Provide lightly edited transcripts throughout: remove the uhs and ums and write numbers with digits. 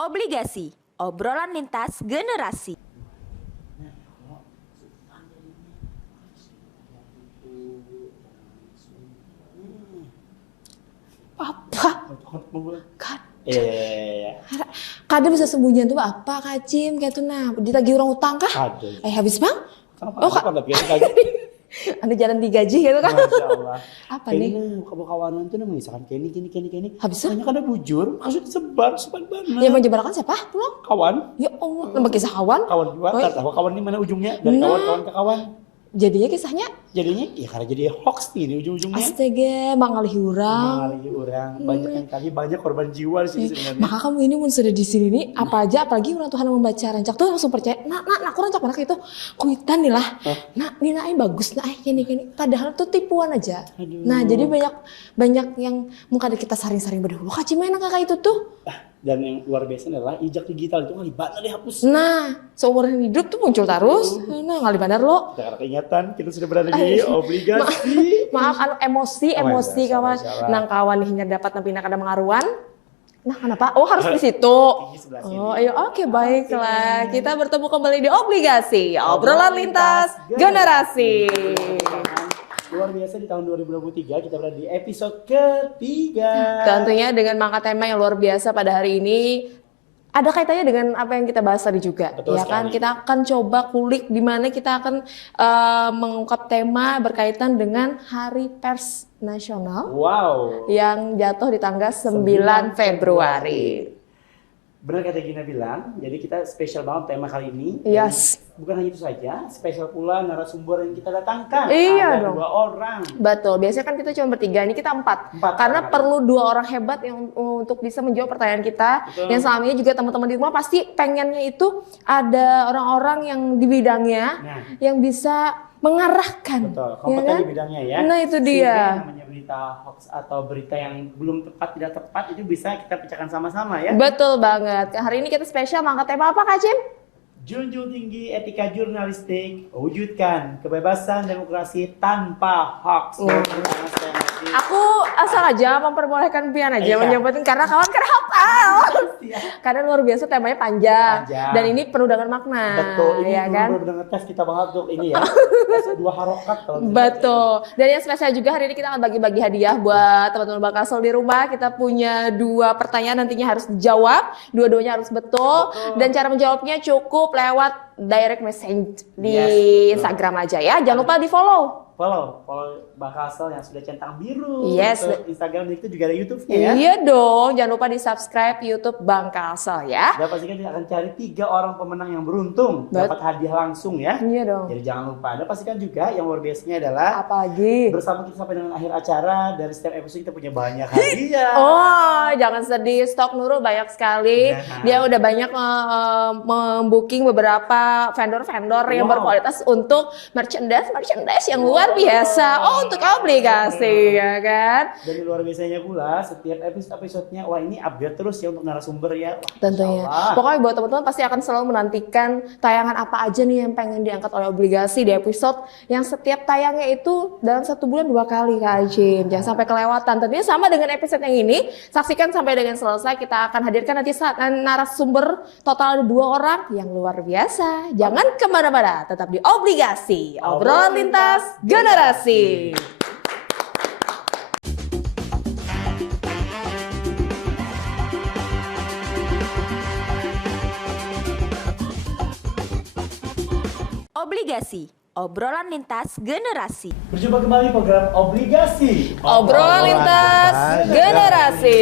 Obligasi, obrolan lintas generasi. Apa? Kan. Iya. Kadang bisa sembunyian tuh apa Kak Cim kayak tuh nah ditagih orang utang kah? Aduh. Habis bang? Kenapa? Oh, Kan tapi gaji. Anda jalan digaji gitu kan? Masya Allah. Apa Kayaknya nih? kamu kawanan tuh misalkan gini. Habis itu? Hanya kada bujur, maksudnya sebar banget. Yang menjebarakan siapa? Pulang? Kawan, Ya Allah, nambah kisah kawan. kawan juga. Oh, Tak tahu kawan ini mana ujungnya dari Nah. kawan ke kawan. Jadinya kisahnya Jadinya ya karena jadi hoax nih ini ujung-ujungnya. astaga, mangalih urang. Mengalami orang banyak korban jiwa di sini sebenarnya. Maka kamu ini mun sudah di sini nih apa aja apalagi orang Tuhan yang membaca rancak tuh langsung percaya. Nah, aku rancak mana itu kuitan nih lah. Nah, ini bagus nah gini. Padahal tuh tipuan aja. Aduh. Nah, jadi banyak yang muka kita saring-saring berdahulu. Kak Cima enak kakak itu tuh. Dan yang luar biasa adalah jejak digital itu ngalibana dihapus. Nah, seumur hidup tuh muncul terus. Nah, ngali bandar lo. Karena keingatan kita sudah berada di obligasi. Maaf, emosi kawan. masalah. Nang kawan nih dapat nabi nak ada mengaruan. Nah, kenapa? Oh, harus di situ. Tinggi sebelah sini. Oh, ayo oke baiklah. Kita bertemu kembali di obligasi, obrolan lintas generasi. Luar biasa di tahun 2023 kita berada di episode ketiga. Tentunya dengan mangkat tema yang luar biasa pada hari ini ada kaitannya dengan apa yang kita bahas tadi juga. Betul Ya kan, sekali. kita akan coba kulik di mana kita akan mengungkap tema berkaitan dengan Hari Pers Nasional Wow. yang jatuh di tanggal 9 Februari. Benar kata Gina bilang, jadi kita spesial banget tema kali ini. Yes. Dan bukan hanya itu saja, spesial pula narasumber yang kita datangkan. Iya Ada dong. 2 orang. Betul, biasanya kan kita cuma bertiga, ini kita empat. Karena orang. perlu 2 orang hebat yang untuk bisa menjawab pertanyaan kita. Betul. Yang selama ini juga teman-teman di rumah pasti pengennya itu ada orang-orang yang di bidangnya Nah. yang bisa mengarahkan. Betul, ya kompeten kan? di bidangnya ya. Nah, itu Sehingga dia. yang namanya berita hoax atau berita yang belum tepat, tidak tepat itu bisa kita pecahkan sama-sama ya. Betul banget. Hari ini kita spesial mengangkat tema apa Kak Cim? Junjung tinggi etika jurnalistik, wujudkan kebebasan demokrasi tanpa hoax. Aku asal aja memperbolehkan Pian aja Iya. menyebutin karena kawan hafal. Karena luar biasa temanya panjang. Panjang. Dan ini penuh dengan makna. Betul, ini ya kan? benar-benar tes kita banget untuk ini ya. Tes 2 harokat kalau bisa. Betul. Dan yang spesial juga hari ini kita akan bagi-bagi hadiah buat teman-teman Bakasel di rumah. Kita punya 2 pertanyaan nantinya harus dijawab. Dua-duanya harus betul. Dan cara menjawabnya cukup lewat direct message di Yes, betul. Instagram aja ya. Jangan lupa di follow. Follow Bakasel yang sudah centang biru. Yes. Untuk Instagram itu juga ada YouTube-nya ya. Iya dong. Jangan lupa di subscribe YouTube Bang Kalsel ya. Dan pastikan kita akan cari 3 orang pemenang yang beruntung dapat hadiah langsung ya. Iya dong. Jadi jangan lupa. Dan pastikan juga yang luar biasanya adalah Apalagi? bersama kita sampai dengan akhir acara. Dari setiap episode kita punya banyak hadiah. Oh, jangan sedih. Stok Nurul banyak sekali. Nah. Dia udah banyak membooking beberapa vendor-vendor yang Wow. berkualitas untuk merchandise yang luar biasa. Oh, untuk obligasi ya kan? Dan di luar biasanya pula setiap episode-nya wah ini update terus ya untuk narasumber ya. Wah, Tentunya. Masya Allah. Pokoknya buat teman-teman pasti akan selalu menantikan tayangan apa aja nih yang pengen diangkat oleh obligasi di episode yang setiap tayangnya itu dalam 1 bulan 2 kali Kak Ajin. Jangan sampai kelewatan. Tentunya sama dengan episode yang ini. Saksikan sampai dengan selesai. Kita akan hadirkan nanti narasumber total ada 2 orang yang luar biasa. Jangan kemana-mana. Tetap di obligasi. Obrolan lintas generasi. Obligasi, obrolan lintas generasi. Berjumpa kembali program obligasi. Obrolan lintas generasi.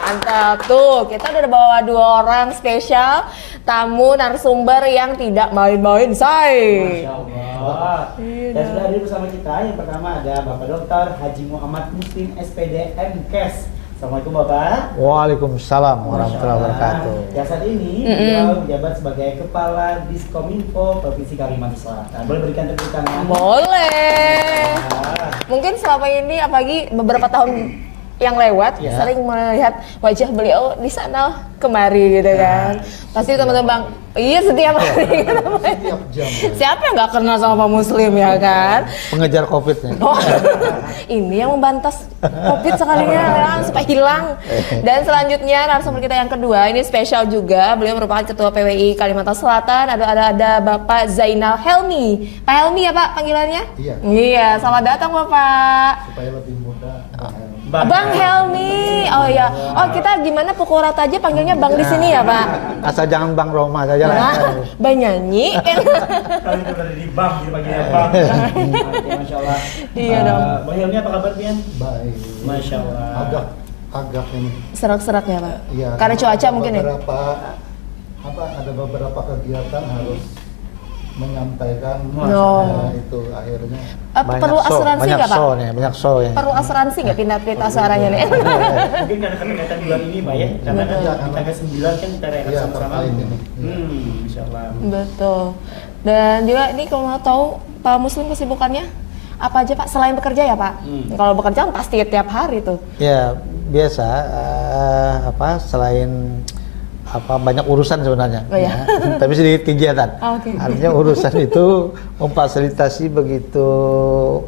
Mantap tuh, kita udah bawa 2 orang spesial tamu narasumber yang tidak main-main, say. Masya Allah. Dan sudah hadir bersama kita yang pertama ada Bapak Dr. Haji Muhammad Muslim SPD MKes. Assalamualaikum Bapak. Waalaikumsalam Masya warahmatullahi Allah. wabarakatuh. Yang saat ini beliau menjabat sebagai Kepala Diskominfo Provinsi Kalimantan Selatan. Boleh berikan tepuk tangan? Boleh. Nah, Mungkin selama ini apalagi beberapa tahun yang lewat Ya. sering melihat wajah beliau di sana kemari gitu kan. Pasti teman-teman iya setiap hari. Setiap jam. Siapa yang nggak kenal sama Pak Muslim ya kan? Pengejar COVID-nya. Oh, ini yang membantas COVID sekalinya ya, supaya hilang. Dan selanjutnya narasumber kita yang kedua ini spesial juga. Beliau merupakan Ketua PWI Kalimantan Selatan. Ada Bapak Zainal Helmi. Pak Helmi ya Pak panggilannya? Iya. Iya, selamat datang Bapak. Supaya lebih mudah. Bang Helmi. Oh ya. Oh kita gimana pukul rata aja panggilnya Bang di sini ya Pak? Asal jangan Bang Roma saja lah. Nah, Bang nyanyi. Kalau itu dari di bank, dipanggilnya bank. Oke, Masya Allah. Iya dong. Bang Helmi apa kabar Pian? Baik. Masya Allah. Agak ini. Serak-serak ya Pak? Iya. Karena cuaca mungkin ya? Ada beberapa kegiatan harus menyampaikan No. itu akhirnya Perlu asuransi nggak Pak? Banyak show ya. Perlu asuransi nggak pindah-pindah suaranya nih? Mungkin karena kaitan bulan ini Pak ya, karena kan Iya, karena- tanggal 9 kan kita rehat Iya, sama-sama. terkait ini. Masya Allah. Betul. Dan juga ini kalau mau tahu Pak Muslim kesibukannya apa aja Pak selain bekerja ya Pak? Kalau bekerja kan pasti tiap hari tuh. Ya biasa selain banyak urusan sebenarnya. Oh, ya. Tapi sedikit kegiatan. Oh, oke. Artinya urusan itu memfasilitasi begitu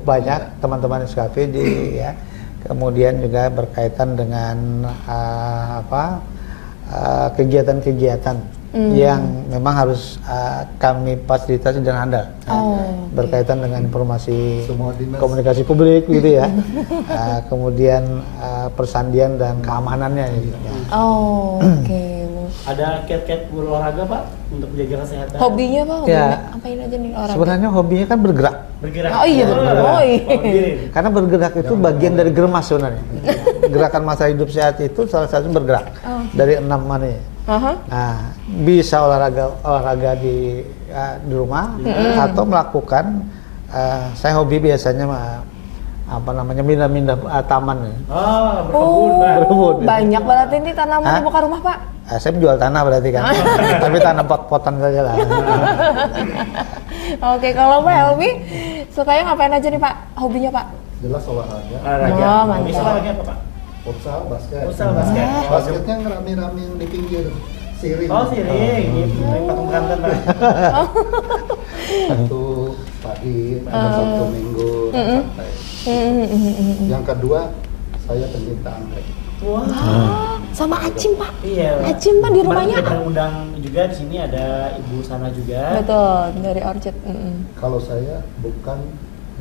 banyak teman-teman SKP ya. Kemudian juga berkaitan dengan kegiatan-kegiatan yang memang harus kami fasilitasi dan handal. Berkaitan dengan informasi Semua dinas. komunikasi publik gitu ya. Kemudian persandian dan keamanannya gitu. Ya. Oh, oke. Ada kiat-kiat berolahraga Pak untuk menjaga kesehatan? Hobinya Pak? Ya. Apain aja nih olahraga? Sebenarnya hobinya kan bergerak. Bergerak. Oh iya, bergerak. Oh, iya. Berdiri. Karena bergerak itu bagian dari geremas sebenarnya. Gerakan masa hidup sehat itu salah satu bergerak dari 6 mana. Aha. Nah, bisa olahraga di rumah atau melakukan saya hobi biasanya mindah-mindah taman. Oh, berkebun Pak. Berkebun. Banyak berarti ini tanaman Hah? di muka rumah Pak? Saya menjual tanah berarti kan. Tapi tanah pot-potan saja lah. Oke, kalau Pak Helmi sukanya ngapain aja nih Pak? Hobinya Pak? jelas olahraga. Olahraga. Oh, mantap. Bisa olahraga apa Pak? Futsal, basket. Futsal, basket. Basketnya ngerame-rame yang di pinggir siring. Oh, siring. Gitu. Patung kantor Pak. Satu pagi, Sabtu Minggu, santai. Yang kedua, saya pencinta anggrek. Wah. Sama Acim Pak? Iya. Acim Pak di rumahnya? Kita undang juga di sini ada Ibu Sana juga. Betul, dari Orchid. Kalau saya bukan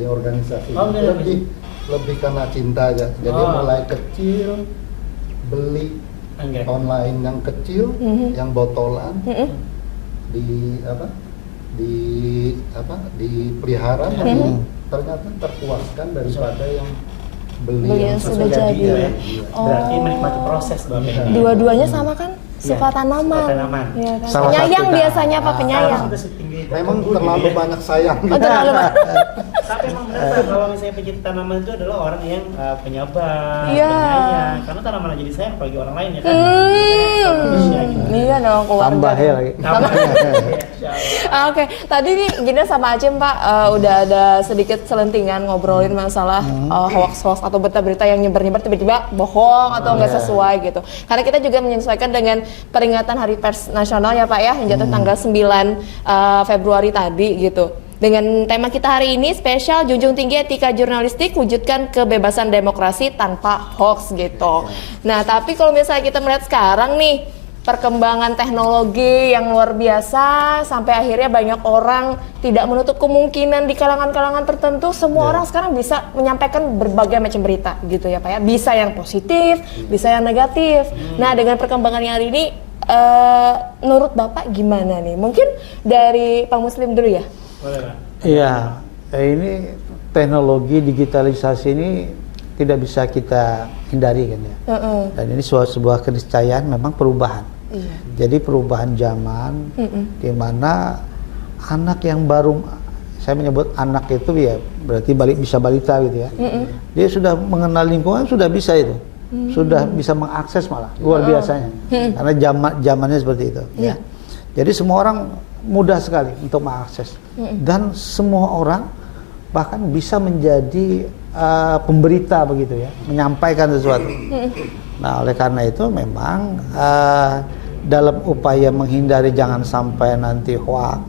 di organisasi, Oh, bukan lebih karena cinta aja. Jadi mulai kecil beli Anggrek. online yang kecil, yang botolan, dipelihara, ternyata terpuaskan daripada yang Beli yang sudah jadi. jadi. Ya. Oh. Berarti menikmati proses Bapak. Iya. Dua-duanya sama kan? Suka Iya, tanaman. suka tanaman. Iya kan? Salah Penyayang satu, biasanya Pak, penyayang. Harus setinggi memang kebun terlalu gitu ya. banyak sayang. Oh, terlalu banyak. Tapi emang benar Pak, kalau misalnya pecinta tanaman itu adalah orang yang penyabar, Iya. penyayang. Karena tanaman aja disayang apalagi orang lain ya kan. Manusia gitu. Iya dong, keluarga. Tambah ya lagi. Tambah. Insya Allah. Oke, tadi nih Gina sama Acim Pak udah ada sedikit selentingan ngobrolin masalah hoax-hoax atau berita-berita yang nyebar-nyebar tiba-tiba bohong atau nggak sesuai gitu. Karena kita juga menyesuaikan dengan peringatan Hari Pers Nasional ya Pak ya, yang jatuh tanggal 9 Februari tadi gitu. Dengan tema kita hari ini spesial junjung tinggi etika jurnalistik, wujudkan kebebasan demokrasi tanpa hoax gitu. Nah, tapi kalau misalnya kita melihat sekarang nih perkembangan teknologi yang luar biasa sampai akhirnya banyak orang tidak menutup kemungkinan di kalangan-kalangan tertentu semua orang sekarang bisa menyampaikan berbagai macam berita gitu ya Pak ya, bisa yang positif, bisa yang negatif. Nah, dengan perkembangan yang hari ini menurut Bapak gimana nih? Mungkin dari Pak Muslim dulu ya. Boleh Pak. Iya, ini teknologi digitalisasi ini tidak bisa kita hindari kan ya. Dan ini sebuah keniscayaan memang perubahan. Iya. Jadi perubahan zaman di mana anak yang baru, saya menyebut anak itu ya berarti bisa balita gitu ya. Dia sudah mengenal lingkungan, sudah bisa itu. Sudah bisa mengakses malah luar biasanya. Karena zamannya seperti itu ya. Jadi semua orang mudah sekali untuk mengakses dan semua orang bahkan bisa menjadi pemberita begitu ya, menyampaikan sesuatu. Nah, oleh karena itu memang dalam upaya menghindari jangan sampai nanti hoax,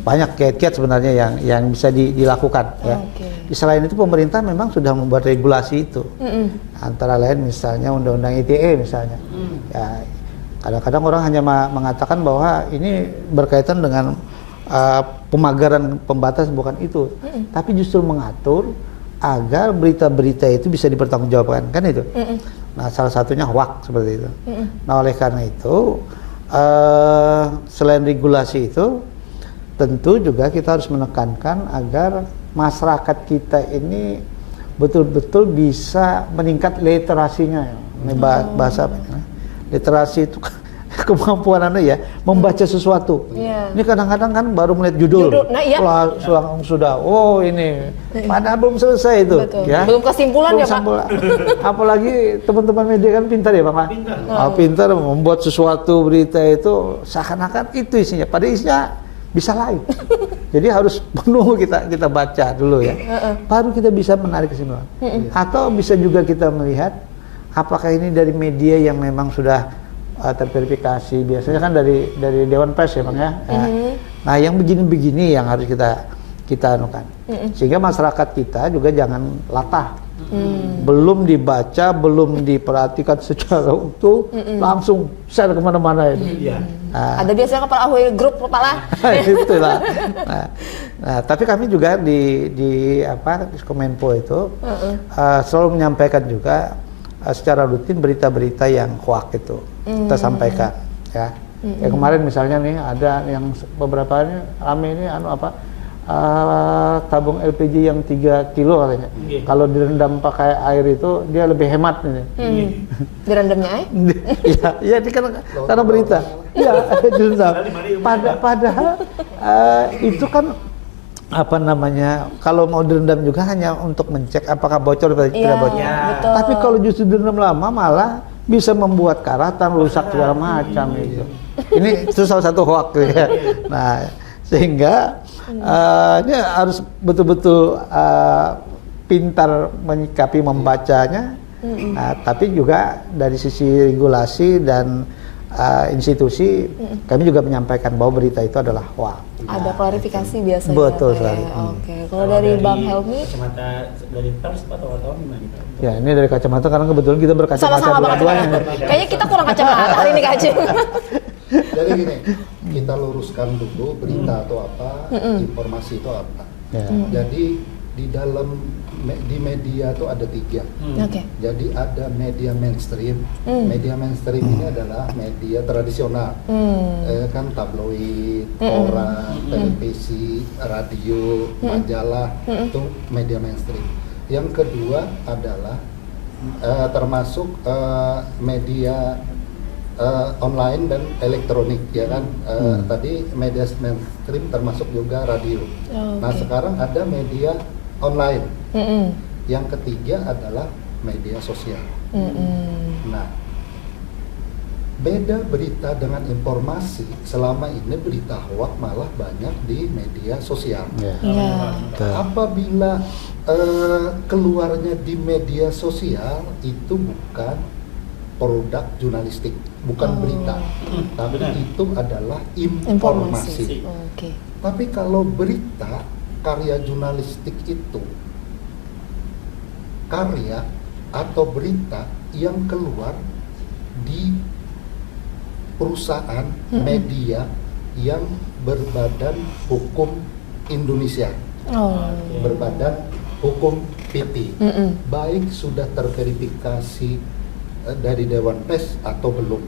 banyak kiat-kiat sebenarnya yang bisa dilakukan ya. Selain itu pemerintah memang sudah membuat regulasi itu, antara lain misalnya undang-undang ITE misalnya. Ya, kadang-kadang orang hanya mengatakan bahwa ini berkaitan dengan pemagaran pembatas, bukan itu, tapi justru mengatur agar berita-berita itu bisa dipertanggungjawabkan, kan itu. Nah, salah satunya hoax seperti itu. Nah, oleh karena itu selain regulasi itu, tentu juga kita harus menekankan agar masyarakat kita ini betul-betul bisa meningkat literasinya. Ini bahasa apa ya? Literasi itu kemampuan membaca sesuatu. Ini kadang-kadang kan baru melihat judul, langsung sudah, oh ini, padahal belum selesai itu. Ya. Belum kesimpulan ya Pak. Apalagi teman-teman media kan pintar ya Bang. Pintar membuat sesuatu berita itu seakan-akan itu isinya, padahal isinya bisa lain. Jadi harus penuh kita baca dulu ya, baru kita bisa menarik kesimpulan. Atau bisa juga kita melihat apakah ini dari media yang memang sudah terverifikasi, biasanya kan dari Dewan Pers ya Bang ya. Nah, yang begini-begini yang harus kita anukan, sehingga masyarakat kita juga jangan latah, belum dibaca, belum diperhatikan secara utuh, langsung share kemana-mana itu. Ada biasanya kepala AW grup kepala. Itulah. Nah, tapi kami juga di Kominfo itu selalu menyampaikan juga secara rutin berita-berita yang hoax itu kita sampaikan ya. Ya kemarin misalnya nih ada yang beberapa ini rame ini tabung LPG yang 3 kilo katanya. Kalau direndam pakai air itu dia lebih hemat ini. Direndamnya Iya, ini kan karena berita. Iya, direndam. Padahal itu kan kalau mau direndam juga hanya untuk mencek apakah bocor atau tidak bocor. Betul. Tapi kalau justru direndam lama malah bisa membuat karatan, rusak segala macam itu. Ini itu salah satu hoax ya. Nah, sehingga ini harus betul-betul pintar menyikapi membacanya. Tapi juga dari sisi regulasi dan institusi, kami juga menyampaikan bahwa berita itu adalah hoax. Ada klarifikasi biasanya. Betul sekali. Oke. Kalau dari Bang Helmi, kacamata dari pers atau wartawan gimana? Ya, ini dari kacamata karena kebetulan kita berkacamata sama-sama dua-duanya. kayaknya kita kurang kacamata hari ini Kak Aceh. Jadi gini, kita luruskan dulu berita atau apa, informasi itu apa. Ya. Jadi di dalam di media itu ada 3. Jadi ada media mainstream. Media mainstream ini adalah media tradisional, kan tabloid, koran, televisi, radio, majalah, itu media mainstream. Yang kedua adalah termasuk media online dan elektronik, ya kan. Tadi media mainstream termasuk juga radio. Nah, sekarang ada media online. Yang ketiga adalah media sosial. Nah, beda berita dengan informasi. Selama ini berita hoax malah banyak di media sosial. Apabila keluarnya di media sosial itu bukan produk jurnalistik, bukan berita, tapi itu adalah informasi. Tapi kalau berita, karya jurnalistik itu karya atau berita yang keluar di perusahaan media yang berbadan hukum Indonesia, berbadan hukum PT, baik sudah terverifikasi dari Dewan Pers atau belum.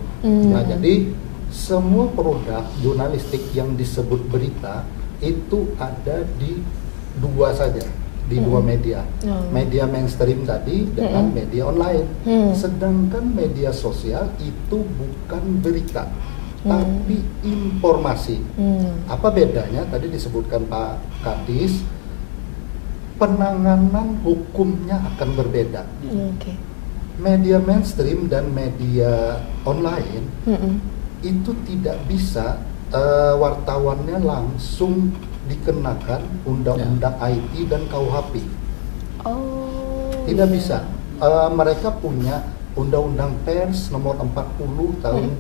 Nah, jadi semua produk jurnalistik yang disebut berita itu ada di 2 saja, di 2 media. Media mainstream tadi dengan media online. Sedangkan media sosial itu bukan berita, tapi informasi. Apa bedanya? Tadi disebutkan Pak Kadis, penanganan hukumnya akan berbeda. Media mainstream dan media online itu tidak bisa wartawannya langsung dikenakan undang-undang IT dan KUHP. Tidak bisa. Mereka punya undang-undang pers nomor 40 tahun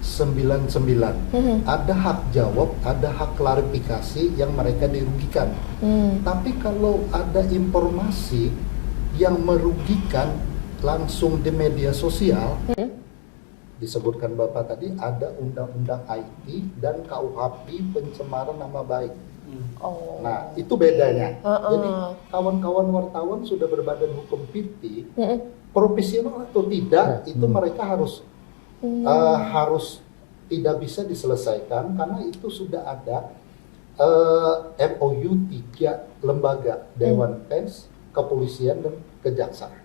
99. Ada hak jawab, ada hak klarifikasi yang mereka dirugikan. Tapi kalau ada informasi yang merugikan langsung di media sosial, disebutkan Bapak tadi ada undang-undang IT dan KUHP pencemaran nama baik. Nah, itu bedanya. Jadi kawan-kawan wartawan sudah berbadan hukum PT, profesional atau tidak, itu mereka harus tidak bisa diselesaikan karena itu sudah ada MOU 3 lembaga, Dewan Pers, Kepolisian dan Kejaksaan.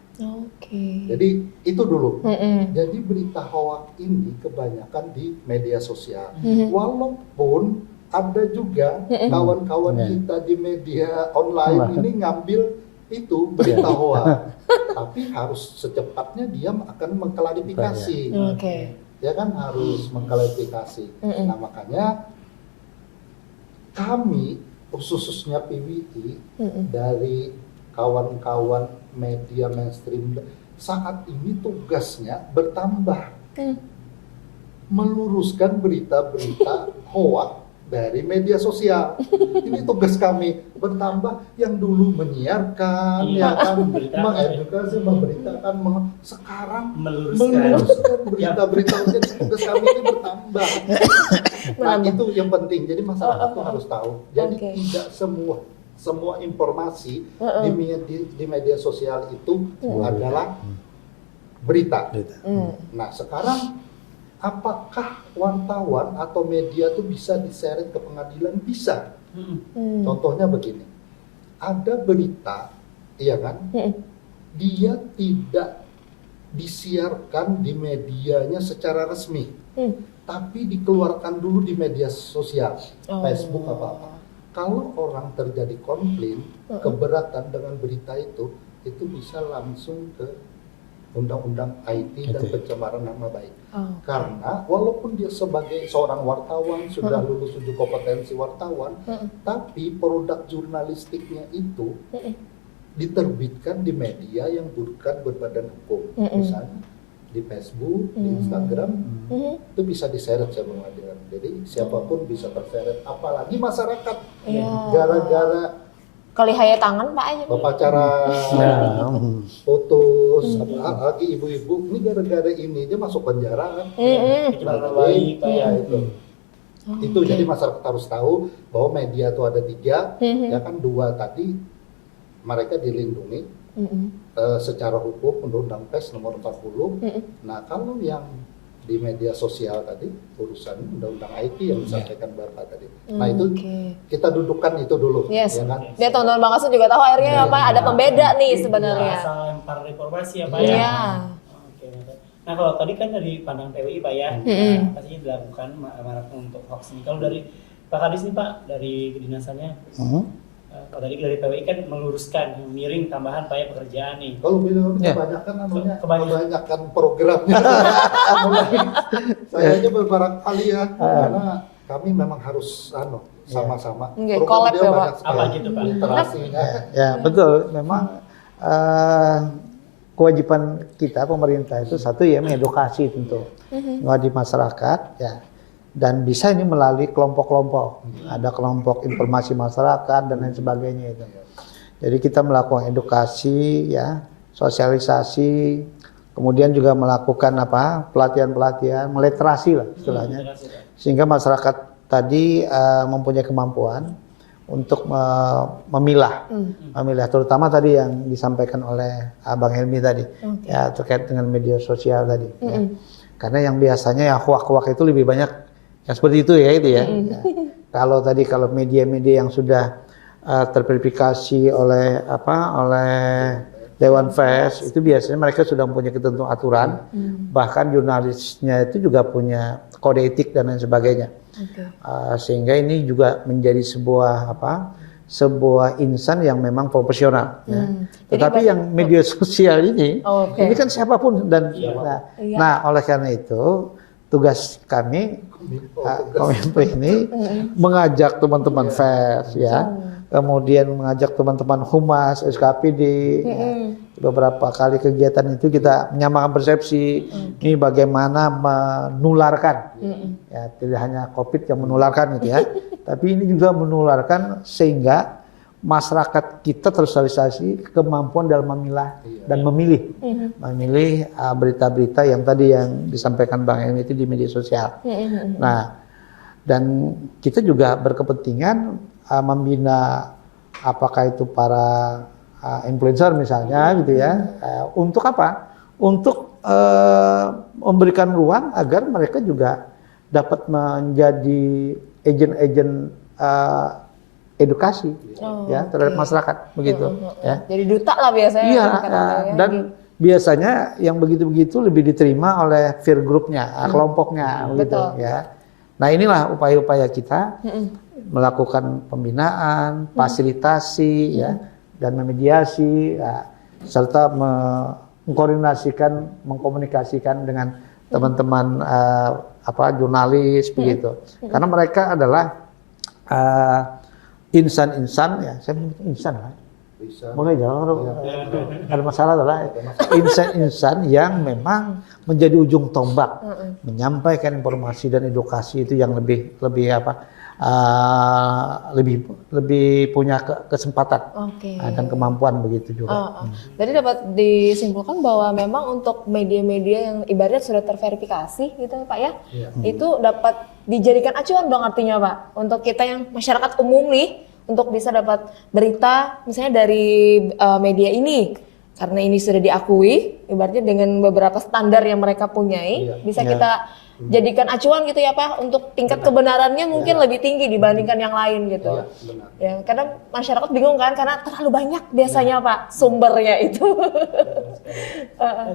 Jadi itu dulu. Jadi berita hoak ini kebanyakan di media sosial. Walaupun ada juga kawan-kawan kita di media online ini ngambil itu berita hoak, tapi harus secepatnya dia akan mengklarifikasi. Ya kan harus mengklarifikasi. Nah makanya kami khususnya PWI dari kawan-kawan media mainstream saat ini tugasnya bertambah, meluruskan berita-berita hoak dari media sosial. Ini tugas kami bertambah, yang dulu menyiarkan, ya kan, mengedukasi, memberitakan, sekarang meluruskan berita-berita. Jadi tugas kami ini bertambah. Nah itu yang penting. Jadi masyarakat itu harus tahu. Jadi tidak semua informasi di media sosial itu adalah berita. Nah sekarang apakah wartawan atau media itu bisa diseret ke pengadilan? Bisa. Contohnya begini, ada berita, iya kan, dia tidak disiarkan di medianya secara resmi, tapi dikeluarkan dulu di media sosial, Facebook apa-apa. Kalau orang terjadi komplain, keberatan dengan berita itu bisa langsung ke Undang-Undang IT dan pencemaran nama baik. Karena walaupun dia sebagai seorang wartawan sudah lulus uji kompetensi wartawan, tapi produk jurnalistiknya itu diterbitkan di media yang bukan berbadan hukum, misalnya di Facebook, di Instagram, itu bisa diseret sama pengadilan. Jadi siapapun bisa terseret, apalagi masyarakat. Gara-gara Kalihaya tangan Pak aja. Pacaran, putus, lagi ibu-ibu, ini gara-gara ini dia masuk penjara kan? Baik, ya itu. Itu jadi masyarakat harus tahu bahwa media itu ada 3, ya kan 2 tadi mereka dilindungi secara hukum Undang-Undang Pers nomor 40. Nah kalau yang di media sosial tadi urusan Undang-Undang IT yang disampaikan Bapak tadi. Nah itu kita dudukkan itu dulu. Ya kan? Dia teman-teman Bang Kasun juga tahu akhirnya apa ada pembeda nih sebenarnya. Asal lempar informasi ya Pak ya. Nah kalau tadi kan dari pandang PWI Pak ya, pastinya dilakukan untuk hoax ini. Kalau dari Pak Kadis nih Pak, dari kedinasannya, kalau tadi dari PWI kan meluruskan, miring tambahan Pak ya pekerjaan nih. Kalau kebanyakan programnya. Saya aja beberapa kali ya, karena kami memang harus sama-sama. Collab ya Pak. Apa gitu Pak? Literasinya. Ya betul, memang kewajiban kita pemerintah itu satu ya mengedukasi tentu di masyarakat ya, dan bisa ini melalui kelompok-kelompok, ada kelompok informasi masyarakat dan lain sebagainya itu. Jadi kita melakukan edukasi ya, sosialisasi, kemudian juga melakukan pelatihan-pelatihan, meliterasi lah istilahnya, sehingga masyarakat tadi mempunyai kemampuan untuk memilah, terutama tadi yang disampaikan oleh Abang Helmi tadi, ya terkait dengan media sosial tadi. Ya. Karena yang biasanya ya hoak-hoak itu lebih banyak yang seperti itu ya itu ya. Ya. Kalau media-media yang sudah terverifikasi oleh Dewan Pers itu biasanya mereka sudah mempunyai ketentuan aturan, bahkan jurnalisnya itu juga punya kode etik dan lain sebagainya. Sehingga ini juga menjadi sebuah insan yang memang profesional. Ya. Tetapi yang media sosial ini kan siapapun dan nah oleh karena itu tugas kami Kominfo ini mengajak teman-teman VES ya, kemudian mengajak teman-teman Humas, SKPD, ya. Beberapa kali kegiatan itu kita menyamakan persepsi ini bagaimana menularkan, ya tidak hanya COVID yang menularkan itu ya, tapi ini juga menularkan sehingga masyarakat kita tersosialisasi kemampuan dalam memilah dan memilih berita-berita yang tadi yang disampaikan Bang Emi itu di media sosial. Nah, dan kita juga berkepentingan membina apakah itu para influencer misalnya gitu ya, untuk apa? Untuk memberikan ruang agar mereka juga dapat menjadi agen-agen edukasi ya terhadap masyarakat begitu ya. Jadi duta lah biasanya. Iya, ya. dan biasanya yang begitu-begitu lebih diterima oleh peer groupnya, kelompoknya begitu ya. Nah, inilah upaya-upaya kita melakukan pembinaan, fasilitasi ya dan memediasi ya, serta mengkomunikasikan dengan teman-teman jurnalis begitu. Karena mereka adalah insan-insan ya, saya menyebut insan lah. Mulai jauh ada masalah adalah insan-insan yang memang menjadi ujung tombak menyampaikan informasi dan edukasi itu yang lebih punya kesempatan dan kemampuan begitu juga. Jadi dapat disimpulkan bahwa memang untuk media-media yang ibaratnya sudah terverifikasi gitu Pak ya, itu dapat dijadikan acuan dong artinya Pak untuk kita yang masyarakat umum nih untuk bisa dapat berita misalnya dari media ini karena ini sudah diakui ibaratnya dengan beberapa standar yang mereka punyai bisa kita jadikan acuan gitu ya Pak untuk tingkat kebenarannya mungkin lebih tinggi dibandingkan yang lain gitu. Ya, karena masyarakat bingung kan karena terlalu banyak biasanya Pak sumbernya itu.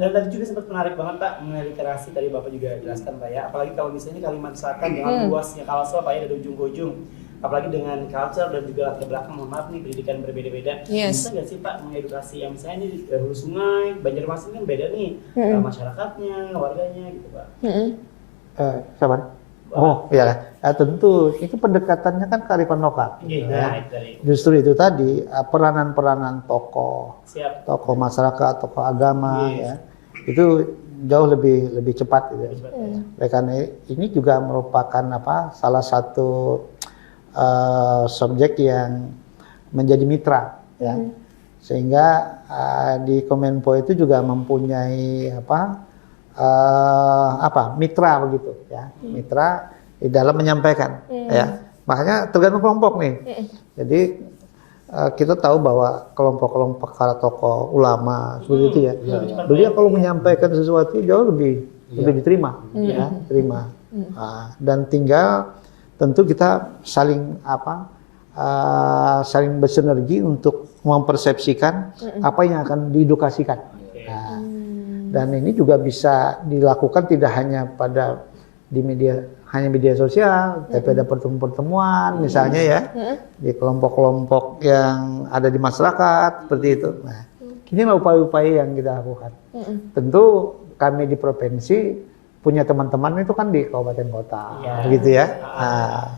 Dan tadi juga sempat menarik banget Pak mengenai literasi tadi Bapak juga jelaskan Pak ya. Apalagi kalau misalnya Kalimantan Selatan dengan luasnya Kalsel Pak ya dari ujung ke ujung. Apalagi dengan culture dan juga latar belakang, mohon maaf nih pendidikan berbeda-beda. Bisa nggak sih Pak mengedukasi yang misalnya ini di hulu sungai, Banjarmasin kan beda nih masyarakatnya, warganya gitu Pak. Sabar. Oh iya, tentu itu pendekatannya kan kearifan lokal. Justru itu tadi peranan-peranan tokoh masyarakat, tokoh agama ya, itu jauh lebih cepat gitu. Karena ini juga merupakan salah satu subjek yang menjadi mitra ya, sehingga di Kominfo itu juga mempunyai mitra begitu ya, mitra di dalam menyampaikan ya, makanya tergantung kelompok nih. Jadi kita tahu bahwa kelompok-kelompok para tokoh ulama seperti itu ya, beliau kalau menyampaikan sesuatu jauh lebih diterima ya, terima. Dan tinggal tentu kita saling bersinergi untuk mempersepsikan apa yang akan diedukasikan. Dan ini juga bisa dilakukan tidak hanya di media sosial, tapi ada pertemuan-pertemuan misalnya ya di kelompok-kelompok yang ada di masyarakat seperti itu. Nah, inilah upaya-upaya yang kita lakukan. Tentu kami di provinsi punya teman-teman itu kan di kabupaten kota, begitu ya.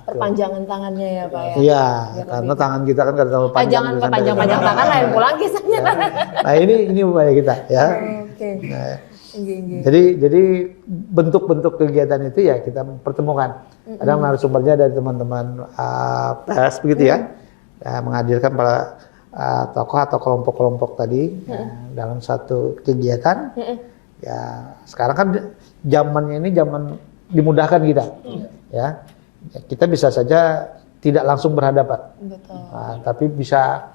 Perpanjangan tangannya ya Pak ya. Iya, karena tangan kita kan kada terlalu panjang. Jangan perpanjang tangan lain pulang kisahnya. Nah ini upaya kita ya. Nah, jadi bentuk-bentuk kegiatan itu ya kita pertemukan. Kadang narasumbernya dari teman-teman pers begitu ya, menghadirkan para tokoh atau kelompok-kelompok tadi dalam satu kegiatan. Ya sekarang kan zamannya ini zaman dimudahkan kita, ya kita bisa saja tidak langsung berhadapan, tapi bisa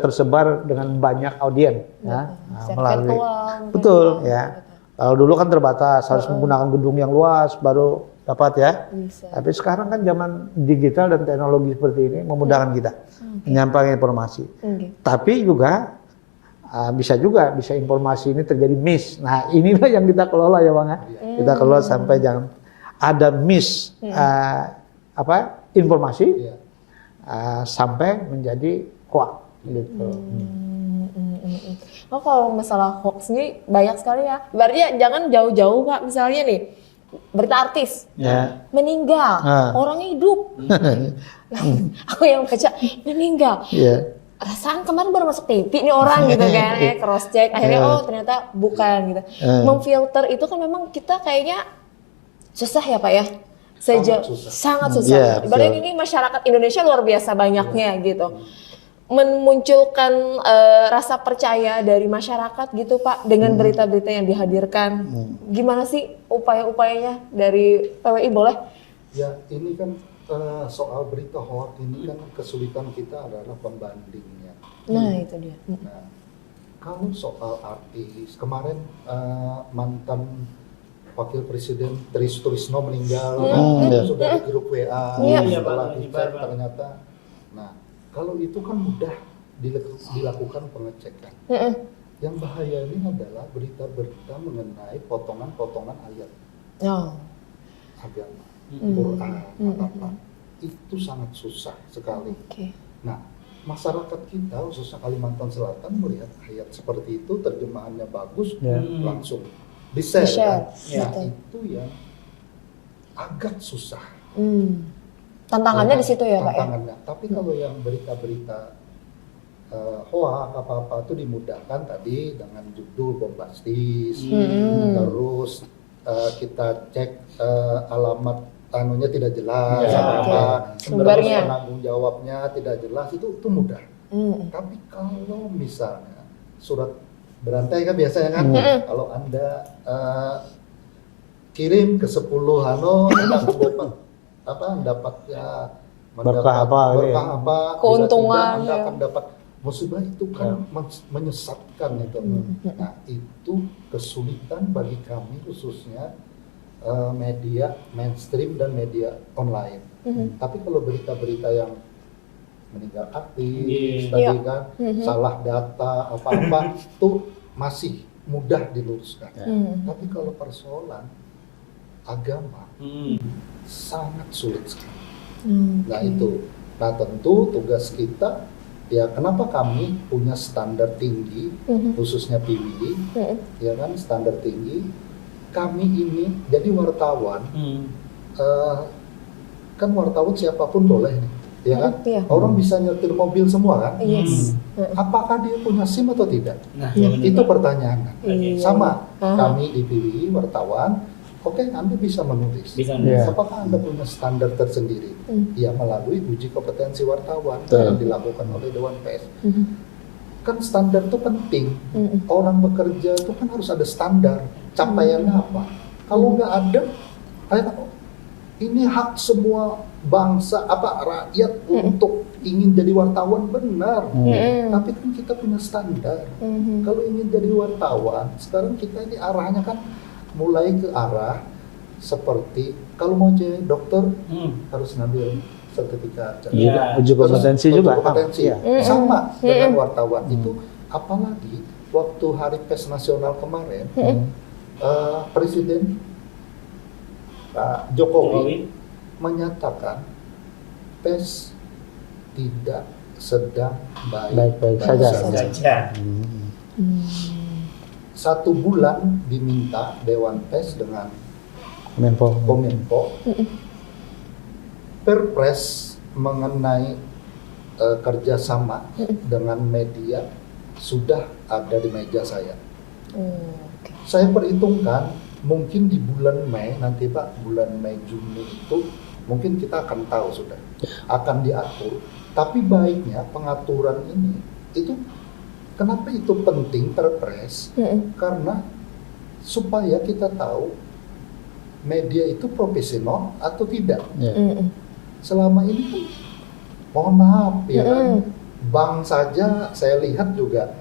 tersebar dengan banyak audiens, ya melalui betul ya. Kalau dulu kan terbatas harus menggunakan gedung yang luas baru dapat ya. Tapi sekarang kan zaman digital dan teknologi seperti ini memudahkan kita menyampaikan informasi. Tapi juga bisa informasi ini terjadi miss. Nah inilah yang kita kelola ya Bang. Kita kelola sampai jangan ada miss informasi sampai menjadi hoax gitu. Oh kalau masalah hoax ini banyak sekali ya. Berarti jangan jauh-jauh Pak. Misalnya nih berita artis Ya. meninggal, orangnya hidup. Aku yang baca meninggal. Iya. Rasaan kemarin baru masuk TV nih orang gitu kan, cross check akhirnya oh ternyata bukan gitu. Memfilter itu kan memang kita kayaknya susah ya Pak ya. Sangat susah. Iya, Ibaratnya betul. ini masyarakat Indonesia luar biasa banyaknya gitu. Memunculkan rasa percaya dari masyarakat gitu Pak dengan berita-berita yang dihadirkan. Gimana sih upaya-upayanya dari PWI boleh? Ya ini kan soal berita hoax ini kan kesulitan kita adalah pembandingnya. Nah itu dia. Nah, kalau soal artis kemarin mantan Wakil Presiden Tri Sutrisno meninggal, sudah di grup WA, Iya, setelah Pak. dicek ternyata. Nah, kalau itu kan mudah dilakukan pengecekan. Yang bahaya ini adalah berita-berita mengenai potongan-potongan ayat agama, Quran, apa-apa. Itu sangat susah sekali. Nah, masyarakat kita khususnya Kalimantan Selatan melihat ayat seperti itu terjemahannya bagus, langsung di-share. Kan? Ya. Nah, itu yang agak susah. Tantangannya di situ ya Pak ya. Tantangannya. Tapi kalau yang berita-berita hoax apa-apa itu dimudahkan tadi dengan judul bombastis, terus kita cek alamat anunya tidak jelas, Sumbernya. penanggung jawabnya tidak jelas, itu mudah. Tapi kalau misalnya surat berantai kan biasanya kan, kalau Anda kirim ke 10 dapat ya Berkah apa, berkah apa, keuntungan, tiba-tiba Anda ya. akan dapat musibah, itu kan menyesatkan itu. Nah, itu kesulitan bagi kami khususnya media mainstream dan media online. Tapi kalau berita-berita yang meninggal artis tadi kan, salah data apa-apa itu masih mudah diluruskan. Tapi kalau persoalan agama sangat sulit sekali. Nah itu, nah tentu tugas kita ya, kenapa kami punya standar tinggi khususnya PWI, ya kan, standar tinggi. Kami ini jadi wartawan, kan wartawan siapapun boleh nih, ya kan? Orang bisa nyetir mobil semua kan? Apakah dia punya SIM atau tidak? Nah, Itu pertanyaan. Sama Aha. kami di PWI wartawan, oke, Anda bisa menulis. Bisa Apakah Anda punya standar tersendiri? Ya, melalui uji kompetensi wartawan yang dilakukan oleh Dewan Pers. Kan standar itu penting. Orang bekerja itu kan harus ada standar. Capaiannya apa? Kalau nggak ada, ini hak semua bangsa rakyat untuk ingin jadi wartawan, benar. Tapi kan kita punya standar. Kalau ingin jadi wartawan, sekarang kita ini arahnya kan mulai ke arah seperti kalau mau jadi dokter harus ngambil sertifikat. Iya. Uji kompetensi Terus juga. uji kompetensi. Iya. Sama dengan wartawan itu. Apalagi waktu Hari Pers Nasional kemarin, Presiden Pak Jokowi menyatakan pers tidak sedang baik-baik saja. 1 bulan diminta Dewan Pers dengan Kominfo Perpres mengenai kerjasama dengan media sudah ada di meja saya. Saya perhitungkan mungkin di bulan Mei nanti Pak, bulan Mei Juni itu mungkin kita akan tahu sudah akan diatur. Tapi baiknya pengaturan ini itu, kenapa itu penting Perpres? Karena supaya kita tahu media itu profesional atau tidak. Selama ini kan, mohon maaf ya kan, bank saja saya lihat juga